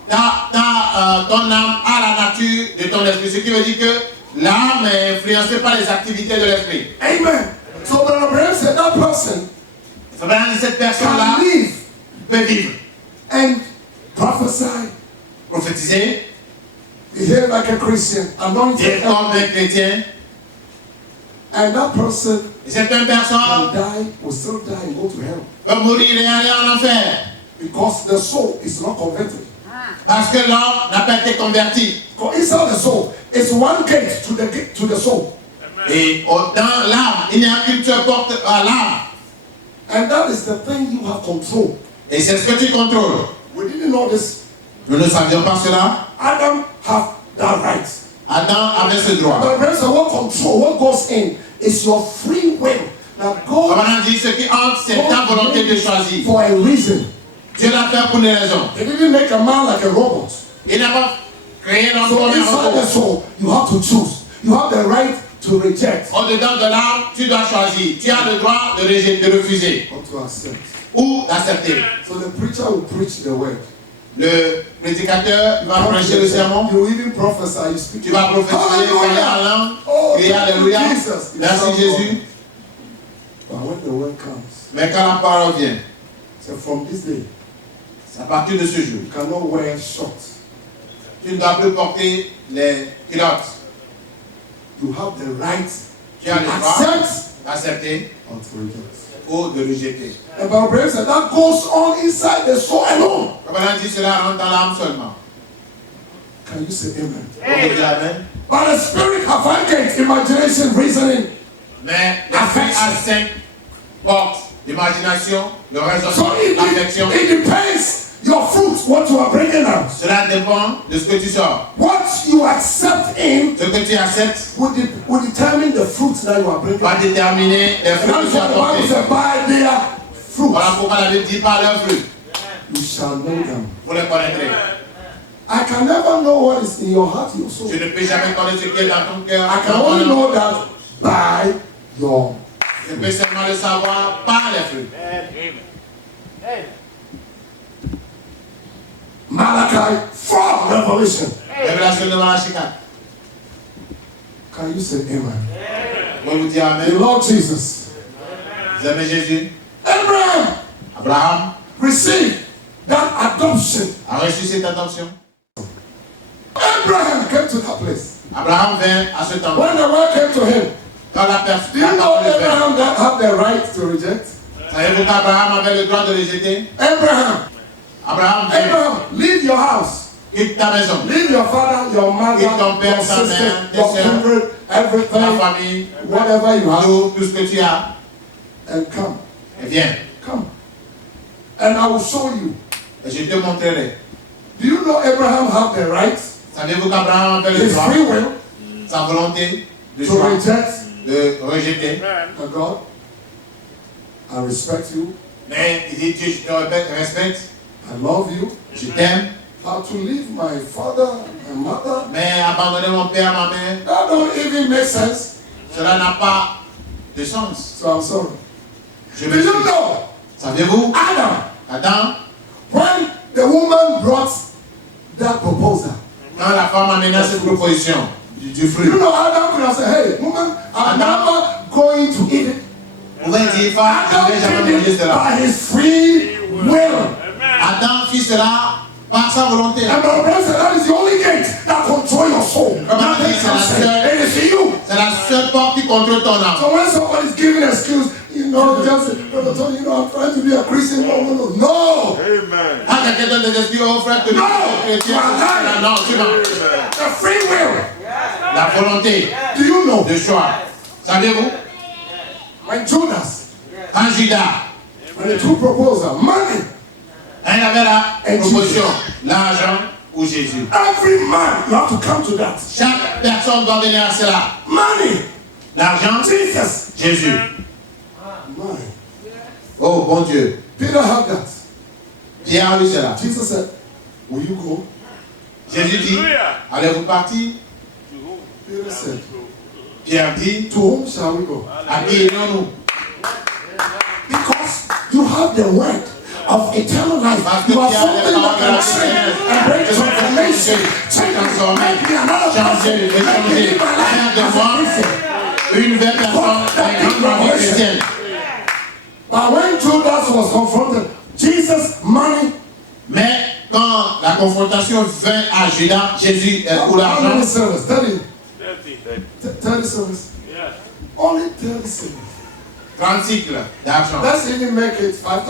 Ton âme a la nature de ton esprit. Ce qui veut dire que l'âme est influencée par les activités de l'esprit. Amen. So the Bible said that person Ça veut dire que cette personne-là can live peut vivre, and prophesy, prophétiser, behave like a Christian, anointed, dire comme un chrétien. and that person Et cette même personne will die, will still die and go to hell peut mourir et aller en enfer. because the soul is not converted. Parce que l'homme n'a pas été converti. Because inside the soul is one gate to the soul, Et dans l'âme, il n'y a qu'une seule porte à l'âme. and that is the thing you have control. Et c'est ce que tu contrôles. We didn't know this. Nous ne savions pas cela. Adam have that right. Adam avait ce droit. But the person what control, what goes in is your free will. Now Comme God on a dit, ce qui entre, c'est ta volonté de choisir. for a reason. Dieu l'a fait pour une raison. He didn't make a man like a robot. Il n'a pas créé l'homme So comme un inside the robot. soul, you have to choose. You have the right to reject Au-dedans de l'âme, tu dois choisir. Tu as le droit de rejeter, de refuser or to accept. ou d'accepter. So the preacher will preach the word. Le prédicateur il va prêcher le sermon. You even prophesy, you speak. Tu vas prophétiser, parler en langue, Oh, crier thank you, Alléluia. Jesus. Merci Jésus. But when the word comes, Mais quand la parole vient, so from this day, c'est à partir de ce jour, you cannot wear shorts. tu ne dois plus porter les culottes. You have the right Tu as le to droit accept d'accepter or to reject. ou de rejeter. And Bible said that goes on inside the soul alone. Comme on a dit, cela rentre dans l'âme seulement. Can you say amen? On peut dire Amen. But the spirit have one gate, imagination, reasoning. Mais l'esprit a 5 portes. L'imagination, le So raisonnement, l'affection. it depends your fruit, what you are bringing out. Cela dépend de ce que tu sors. What you accept in Ce que tu acceptes will determine the fruits that you are bringing va out. déterminer les And fruits que that's tu as what the Bible portés. said, by their fruits Voilà pourquoi la Bible dit par leurs fruits. you shall know them. Vous les connaîtrez. I can never know what is in your heart, your soul. Tu ne peux jamais connaître ce qui est dans ton cœur. I can only know that by your. Je peux seulement le savoir par les fruits. Malachi 4, Revelation. Révélation de Malachie 4. Can you say amen? Vous vous dire The Amen. Lord Jesus. Vous aimez Jésus. Abraham Abraham received that adoption. a reçu cette adoption. Abraham came to that place. Abraham vint à ce temps. When the word came to him, Quand la do personne you know Abraham that have the right to reject? savez-vous qu'Abraham avait le droit de rejeter? Abraham, Abraham vint. Abraham, leave your house. Quitte ta maison, Leave your father, your mother, Et ton père, your ta sister, mère, tes your sœurs, kindred, ta everything, famille, whatever you have, tout ce que tu as, and come. et viens. Come. And I will show you. Et je te montrerai. Do you know Abraham have the right, Savez-vous qu'Abraham avait le his droit, free will, sa volonté de to choix, reject de rejeter? a God? I respect you. Mais il dit, Dieu, je te respecte, I love you. je t'aime, But to leave my father and mother, mais abandonner mon père, ma mère, that don't even make sense. cela n'a pas de sens. So I'm sorry. Je Do me you suis. know Savez-vous, Adam, Adam, when the woman brought that proposal, quand la femme amena cette proposition du fruit, you know Adam could have said, hey, woman, I'm never going to eat it. pouvait dire, pas, je ne vais jamais Adam manger did it cela. by his free will. Adam fit cela par sa volonté. And my brother said that is the only gate that controls your soul. Nothing else. It is you. C'est la seule porte qui contrôle ton âme. So when somebody's giving an excuse, you know, just, Brother Tony, you know, I'm trying to be a Christian. No. No. Amen. Quand quelqu'un donne des excuses au frère, te dit, No. chrétien, non, tu mens. The free will. La volonté Do you know? de choix. Savez-vous? When Judas, Quand Judas, when the two proposals, money, quand il avait la proposition, l'argent ou Jésus. every man, you have to come to that. Chaque personne doit venir à cela. Money, L'argent, Jesus, Jésus. money. Oh bon Dieu. Peter had that. Pierre a eu cela. Jesus said, will you go? Jésus dit, allez-vous partir? Peter said, Pierre dit, to whom shall we go? à qui irons-nous? Because you have the word of eternal life. You are something that can change and bring transformation. Change make me another person. Make me live my life as a Christian. Une nouvelle personne avec une grande vie chrétienne. But when Judas was confronted, Jesus, money, Mais quand la confrontation vint à Judas, Jésus pour how l'argent, many service? 30 30. service. Yes. Only 30 service. 30 cycles d'argent. Let's even make it $5,000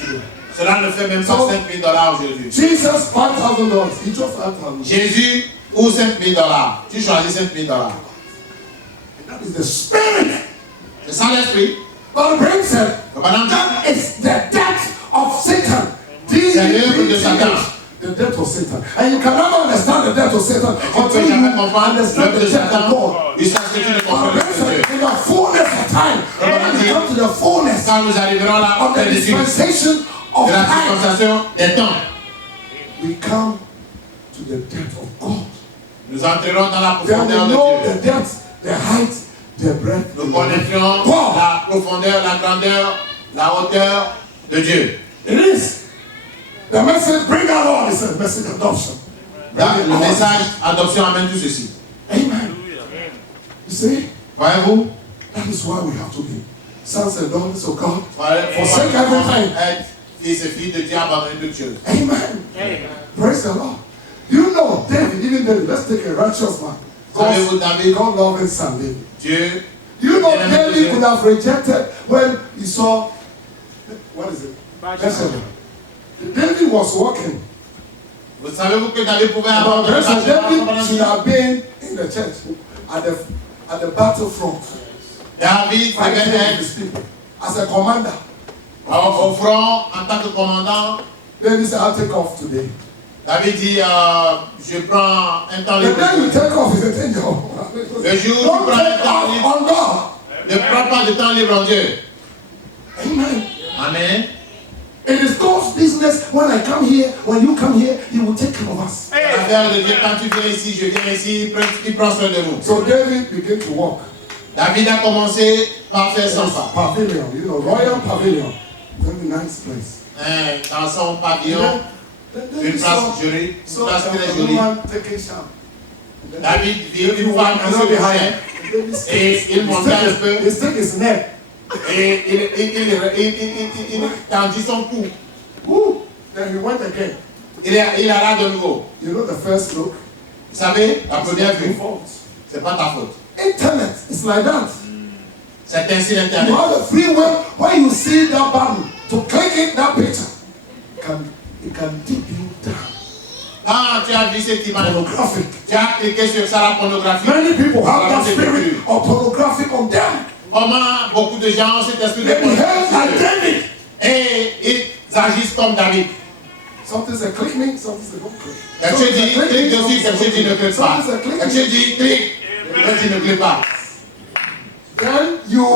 today. Cela ne fait même pas $5 000 aujourd'hui. Jesus, $5,000. He chose $5,000. Jésus ou $5 000. Tu choisis $5 000. That is the spirit. C'est ça l'esprit. But the brain said, Madame that is the death of Satan. The death of Satan. And you can never understand the death of Satan until you understand the death of God. In the fullness of time, when we come to the fullness Quand nous arriverons là, of the dispensation of de la time, dispensation des temps, we come to the death of God. nous entrerons dans la Then profondeur we de know Dieu. the depth, the height, the breadth. Nous connaîtrons la profondeur, la grandeur, la hauteur de Dieu. It is. The message, bring out all this message adoption. Le message adoption amène tout ceci. Amen. You see? Voyez-vous? That is why we have to be sons and daughters of God. Forsake everything. Être fils et filles de Dieu, abandonner toutes choses. Amen. Praise the Lord. You know, David, even David, let's take a righteous man. Savez-vous, David, God loved his son David. Dieu, You know, David could have rejected when he saw, what is it? Bathsheba. David was walking. vous savez-vous que David pouvait But avoir David should have been in the church at the battlefront. David Fighting devait with être his people as a commander. au front en tant que commandant. David said, I'll take off today. David dit, je prends un temps The libre. day you take off is a danger. Le jour où tu Don't prends un take temps off libre, on God. ne prends pas de temps libre en Dieu. Amen. Amen. It is God's business. When I come here, when you come here, He will take care of us. L'affaire de Dieu, quand tu viens ici, je viens ici, il prend soin de nous. So David began to walk. David a commencé par faire son pas. Pavilion, you know, royal pavilion. Very nice place. Dans son pavillon, une place jolie, une place très jolie. woman taking shower. David vit une femme qui se baissait et il montait un peu He stick his neck. et il tendit son cou. Woo. Then he went again. Il alla de nouveau. You know the first look? Vous savez, la It's première not your vue, fault. c'est pas ta faute. Internet, it's like that. C'est ainsi You l'Internet. have the free will. When you see that button to click it, that picture, it can dip you down. Quand tu as vu cette image, Pornographic. tu as cliqué sur ça, la pornographie. Many people have that C'est spirit plus. of pornographic on them. Comment beaucoup de gens ont cet esprit de They behave like pornographie David. et ils agissent comme David. Something say click me, something say don't click. Quelque chose dit clique dessus, quelque chose dit ne clique pas. Something say click Quelque me. chose dit clique, quelque chose dit ne clique pas. Then you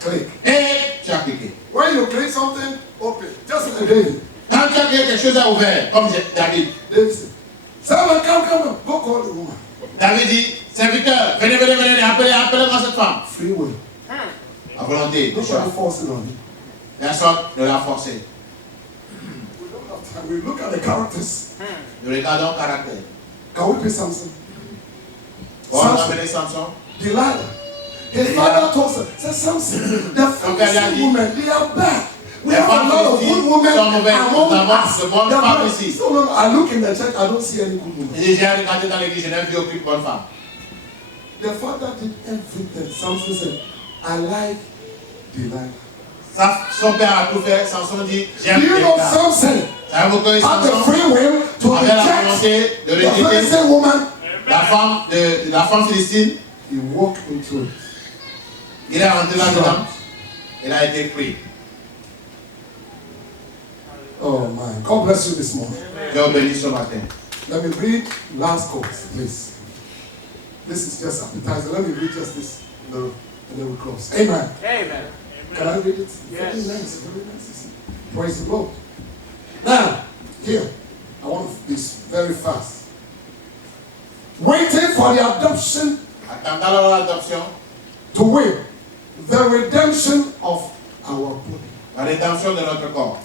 click. Et tu as cliqué. When you click something, open. Just like David. Quand tu as cliqué, quelque chose a ouvert, comme David. David said, "Servant, come, go call the woman." David dit, serviteur, venez, appelez-moi cette femme. Free will. À volonté, de choix. Nobody force it on you. Personne ne l'a forcé. We don't have time. We look at the characters. Nous regardons le caractère. Can we pay Samson? On va Samson. amener Samson. Delilah. His father told him, said Samson, the Philistine women, they are back. We have a lot of good women among us. No, I look in the church, I don't see any good women. The father did everything. Samson said, I like Delilah. Son père a tout fait. Samson dit, j'aime Do you know Delilah. Samson Had the free will to reject the Philistine woman? la femme philistine. He walked into it. Il est rentré là-dedans. Il a été pris. Oh my, God bless you this morning. Dieu bénit ce matin. Let me read last quote, please. This is just appetizer. Let me read just this, and then we close. Amen. Amen. Can I read it? Yes. Very nice, very nice. Praise the Lord. Now, here, I want to be very fast. Waiting for the adoption Attendant l'adoption, to win the redemption of our body. la rédemption de notre corps.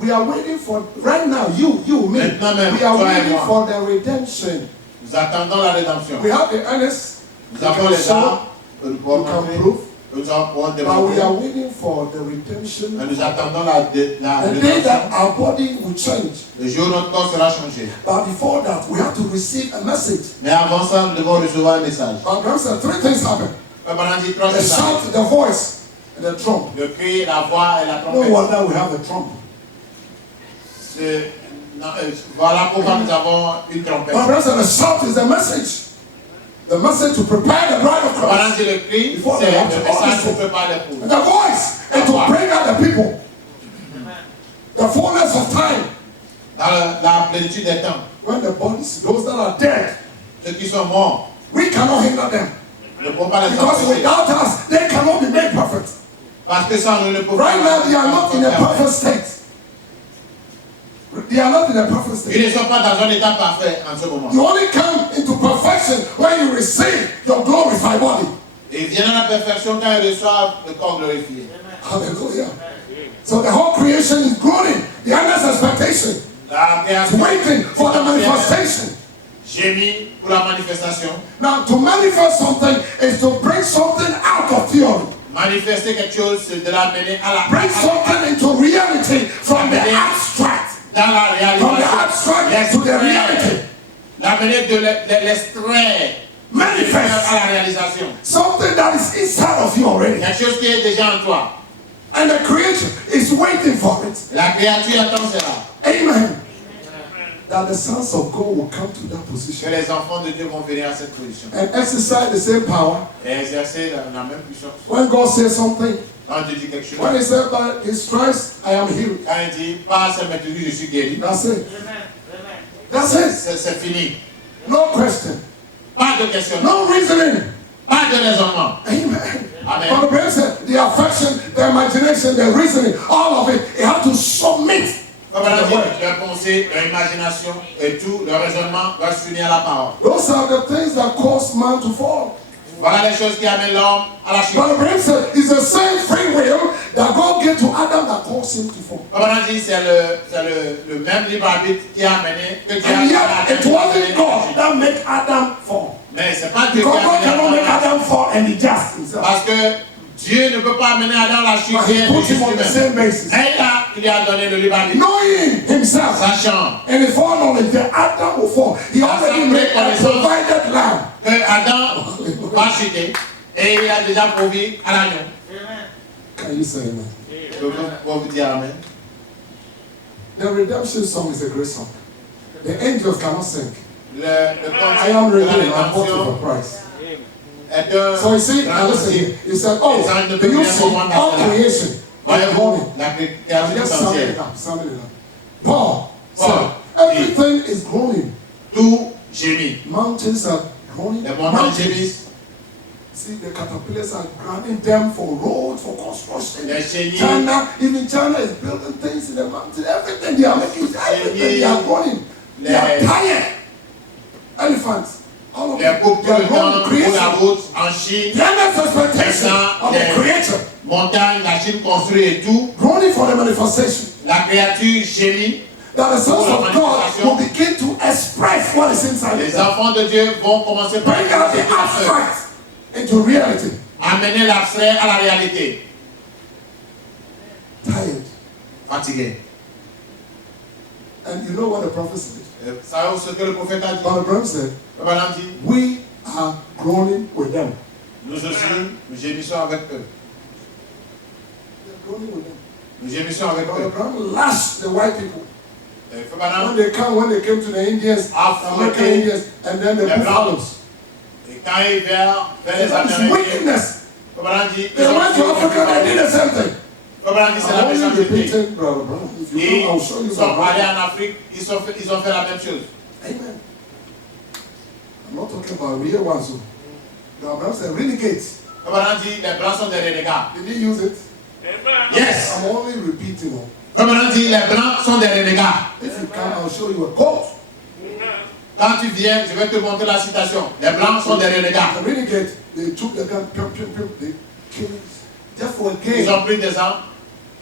We are waiting for, right now, you, me, Maintenant même, we are toi et waiting moi. for the redemption. Nous attendons la rédemption. We have the earnest, Nous avons les armes que nous you pouvons can montrer. prove, Nous allons but we are démontrer. waiting for the redemption. Mais nous attendons la The day rédemption. that our body will change. Le jour où notre corps sera changé. But before that, we have to receive a message. Mais avant ça, nous devons recevoir un message. Abraham said three things happen. Pendant dit trois The choses. shout, the voice, and the trump. Le cri, la voix et la No trompette. wonder we have a trump. Voilà pourquoi nous avons une trompette. Abraham said the shout is the message. The message to prepare the bride of Pendant Christ. dit le cri, Before c'est the le rapture, message all pour préparer l'épouse. And the voice, and to bring out the people. The fullness of time. Dans la plénitude des temps, When the bodies, those that are dead, ceux qui sont morts we cannot hinder them. ne pourront pas les Because empêcher. without us, they cannot be made perfect. Parce que ça, nous ne pouvons Right now, pas. they are not in a perfect state. They are not in a perfect state. Ils ne sont pas dans un état parfait en ce moment. You only come into perfection when you receive your glorified body. Et ils viennent à la perfection quand ils reçoivent le corps glorifié. Hallelujah. So the whole creation is groaning. The endless expectation. La It's création waiting for the manifestation. gémit pour la manifestation. Now, to manifest something is to bring something out of theory. Manifester quelque chose, c'est de l'amener à la Bring something into reality from the abstract. dans la From the réalisation. abstract to the reality. L'amener de l'extrait Manifest. à la réalisation. Something that is inside of you already. Quelque chose qui est déjà en toi. And the creation is waiting for it. La créature attend cela. Amen. That the sons of God will come to that Que position les enfants de Dieu vont venir à cette position. and exercise the same power. Et exercer la même puissance. When God says something, Quand Dieu dit quelque chose, when He said, by His stripes I am healed. quand il dit, pas seulement je suis guéri, That's it. That's it. c'est fini. No question. Pas de question, No reasoning. pas de raisonnement. Amen. Amen. But the Bible said the affection, the imagination, the reasoning, all of it, it have to submit. Comme on a dit, leur pensée, leur imagination et tout, leur raisonnement doit s'unir à la parole. Those are the things that cause man to fall. Voilà les choses qui amènent l'homme à la chute. But the Bible said it's the same free will that God gave to Adam that caused him to fall. Comme on a dit, c'est le même libre arbitre qui a amené, que Dieu a And amené yet it wasn't God that made Adam fall. Mais c'est pas Dieu qui Because a God cannot amené make Adam fall and he just himself. Parce que Dieu ne peut pas amener Adam à la chute. But he Dieu put est him on the lui-même. same basis. Mais là, il lui a donné le libre arbitre. Knowing himself Sachant and his foreknowledge that Adam will fall. He already made a provided lamb. que Adam va chuter et il a déjà promis à l'agneau. Can you say amen? Je peux vous dire amen. The redemption song is a great song. The angels cannot sing. Le I am cantique de la redeemed, I bought rédemption with a price. est un So you see, grand now listen here. cantique. You said, oh, do you see all creation? Voyez-vous, la I'm création just summing entière. it up, summing it up. Paul Paul, said, everything is groaning. Tout gémit. Mountains are groaning. Les montagnes gémissent. See, the caterpillars are grinding them for roads, for construction. Les chéniers, China, even China is building things in the mountain. Everything they are making, everything they are groaning. They are tired. Elephants, all of les them, coupes they are de groaning. temps pour Creation. la route en Chine, The endless expectation Maintenant, of the les Creator, montagnes, la Chine construit et tout. groaning for the manifestation. La créature gémit. That the sons of God will begin to express what is inside Les them. enfants de Dieu vont commencer par Bring out the exprimer abstract. into reality. Amener l'abstrait à la réalité. Tired. Fatigué. And you know what the prophet said? Savez-vous ce que le prophète a dit? Brother Branham said, Le Branham dit, we are groaning with them. nous aussi, nous gémissons avec eux. We are groaning with them. Nous gémissons avec Brother eux. Branham lashed the white people. Frère Branham, When they came to the Indians, American Indians, and then the Buffaloes. et quand il vers les That is Américains, wickedness. Frère Branham dit, They went to Africa, they did the same thing. Frère Branham dit, c'est la I'm only méchanceté. repeating, Brother Branham. If you Et know, I'll show you. ils sont allés Brother. en Afrique, ils ont fait la même chose. Amen. I'm not talking about real ones. So. Brother Branham said renegades. Frère Branham dit, les blancs sont des renégats. Did he use it? Yes. I'm only repeating it. Frère Branham dit, les blancs sont des renégats. If you can, I'll show you a quote. Quand tu viens, je vais te montrer la citation. Les blancs sont des renégats. The renegade, they took the gun, they killed just for a Ils game. ont pris des armes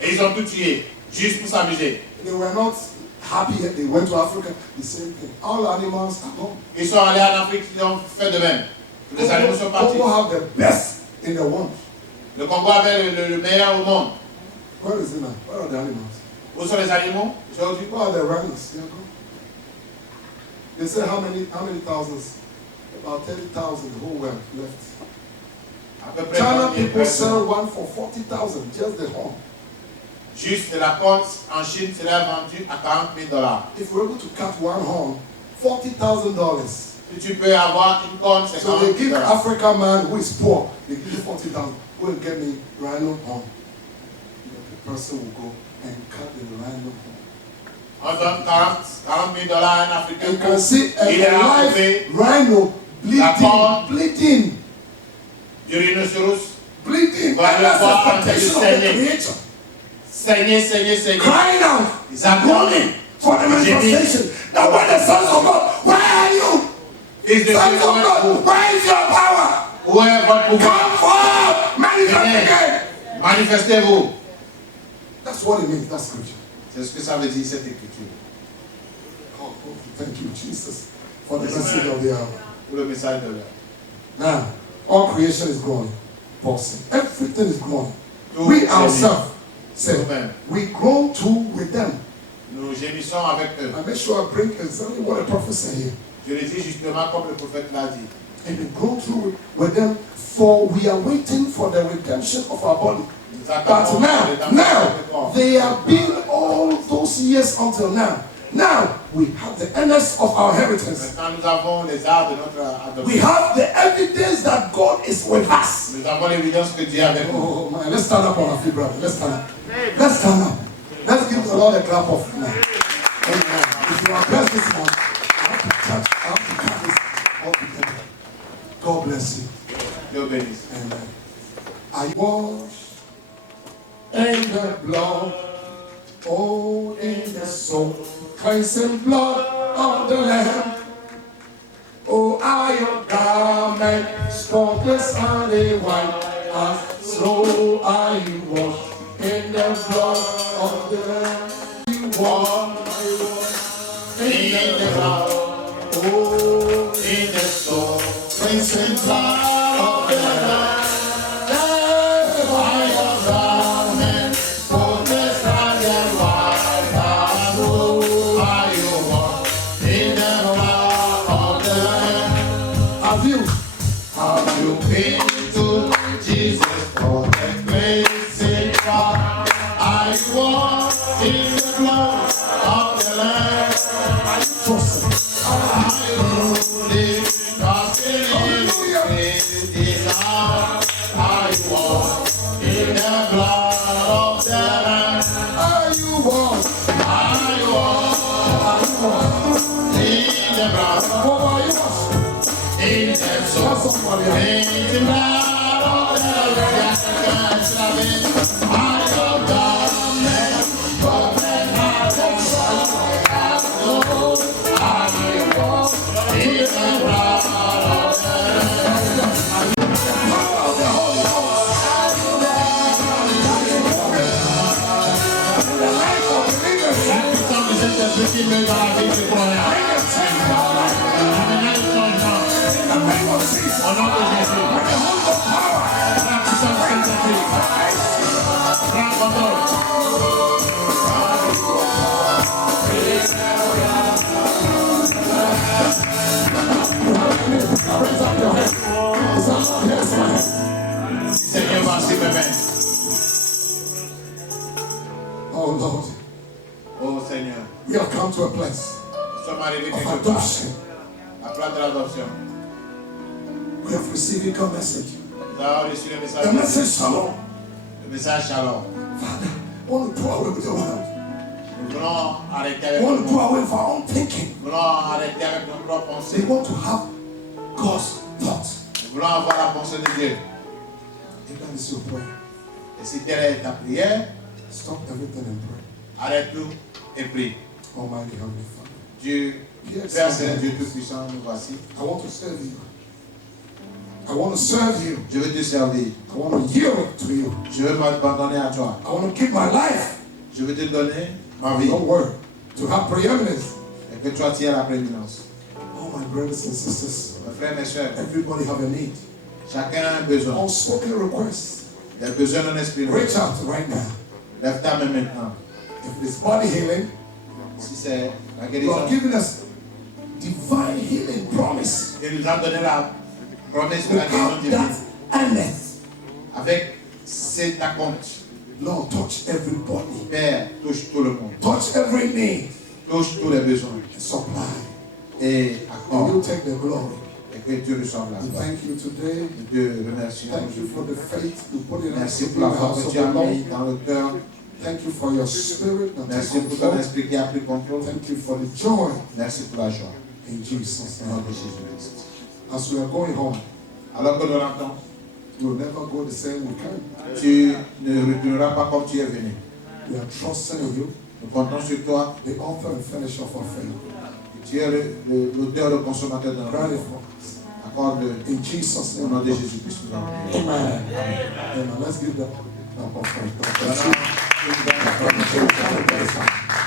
et ils ont tout tué, juste pour s'amuser. They were not happy that they went to Africa. The same thing. All animals are gone. Ils sont allés en Afrique, ils ont fait de même. Les animaux sont partis. Congo have the best in the world. Le Congo avait le meilleur au monde. Where is it now? Where are the animals? Où sont les animaux aujourd'hui? Where are the rhinos? They are gone. They say how many thousands? About 30,000 the whole world left. À peu près China 30 000 people personnes. sell one for 40,000, just the horn. Juste la corne en Chine serait vendue à 40 000 $. If we're able to cut one horn, $40,000. Si tu peux avoir une corne, c'est So 40 they 000 give $. African man who is poor, they give you 40,000. Go and get me rhino horn. The person will go and cut the rhino horn. On donne 40 000 $ à un Africain. You can see a Il est live enlevé rhino La corne. bleeding. du rhinocéros. And Va le that's voir the en train de expectation of the saigner. creator. Saigner. Crying out, Ils attendent. groaning for the manifestation. Now when the sons of God, where are you? Fils de Sons Dieu, of God, where is your power? où est votre pouvoir? Come forth, manifest Venez, again. manifestez-vous. That's what it means, that scripture. C'est ce que ça veut dire cette écriture. Oh, thank you, Jesus, for the message of the hour. Pour le message de l'heure. Now, all creation is groaning. Paul said, everything is groaning. Tout We gémit. ourselves said, Nous-mêmes, we groan too with them. nous gémissons avec eux. I make sure I bring exactly what the prophet said here. Je le dis justement comme le prophète l'a dit. And we groan through with them, for we are waiting for the redemption of our body. Nous But attendons la rédemption de now, notre corps. they have been all those years until now. Now, we have the earnest of our inheritance. Maintenant, nous avons les arts de notre We adoption. have the evidence that God is with us. Nous avons l'évidence que Dieu est avec nous. Oh man, let's stand up on our feet, brother. Let's stand up. Let's stand up. Let's give the Lord a clap of amen. Amen. If you are blessed this morning, I have to cut this all together. God bless you. Dieu bénisse. Amen. I wash in the blood, oh, in the soul, cleansing blood of the Lamb. Oh, I your garment, spotless and a white, as snow are you washed in the blood of the Lamb. You wash in the blood, oh, in the soul, cleansing blood of the Lamb. Have you been to Jesus for the cleansing blood? I walk in the blood of the Lamb. I trust. I believe, trusting in His arms. I walk in the blood of the Lamb. I walk in the blood. What are you watching? In the soul, in the blood of the Lamb. I love God, man, but then I don't know. I walk in the blood of the Lamb. Power of the Holy Ghost. The life of believers. Puissance de cet esprit qui met dans la vie du croyant. Bring a change in our life. Amenez le changement In the name of Jesus. au nom de Jésus. When the Holy Seigneur, voici mes mains. Oh Lord, Oh Seigneur, we have come to a place nous sommes arrivés of quelque part. adoption. La place de l'adoption. We have received your message. Nous avons reçu le message. The message shalom. Le message shalom. Father, we want to do away with the world. Nous voulons arrêter avec We le want to do monde. away with our own thinking. Nous voulons arrêter avec nos propres We pensées. want to have God's thoughts. Nous voulons avoir la pensée de Dieu. If that is your prayer, Et si telle est ta prière, stop everything and pray. arrête tout et prie. Almighty Heavenly Father, Dieu, yes, Père Céleste, Dieu Tout-Puissant, nous voici. I want to serve you. I want to serve you. Je veux te servir. I want to yield to you. Je veux m'abandonner à toi. I want to give my life, Je veux te donner ma vie. your word, to have preeminence. Et que toi tu aies la prééminence. Oh, my brothers and sisters, Mes frères, mes soeurs, everybody have a need. chacun a un besoin. Unspoken requests. Des besoins non exprimés. Reach out right now. Lève ta main maintenant. If it's body healing, Si c'est la you guérison, are giving us divine healing promise. il nous a donné la promesse de la guérison Without divine. that endless. Avec c'est ta compte. Lord, touch everybody. Père, touche tout le monde. Touch every need. Touche tous les besoins. Supply. Et And you accorde. take the glory. Et que Dieu reçoive la We gloire. thank you today. Nous te remercions. Thank you for the faith you put in us Merci to pour be la the foi house que of tu the as mis Lord. dans le cœur. Thank you for your spirit that takes Merci pour ton control. esprit qui a pris contrôle. Thank you for the joy Merci pour la joie. in Jesus' Au nom name. de Jésus-Christ. As we are going home, Alors que nous l'entendons, we'll never go the same we came. tu ne retourneras pas comme tu es venu. We are trusting in you, Nous comptons sur toi. the author and finisher of our faith. Tu es l'auteur, le consommateur de notre Grant it foi. for us. Accorde In Jesus' au name. nom de Amen. Jésus-Christ. Nous avons prié. Amen. Let's give them a offering. God bless Maintenant, you. nous allons-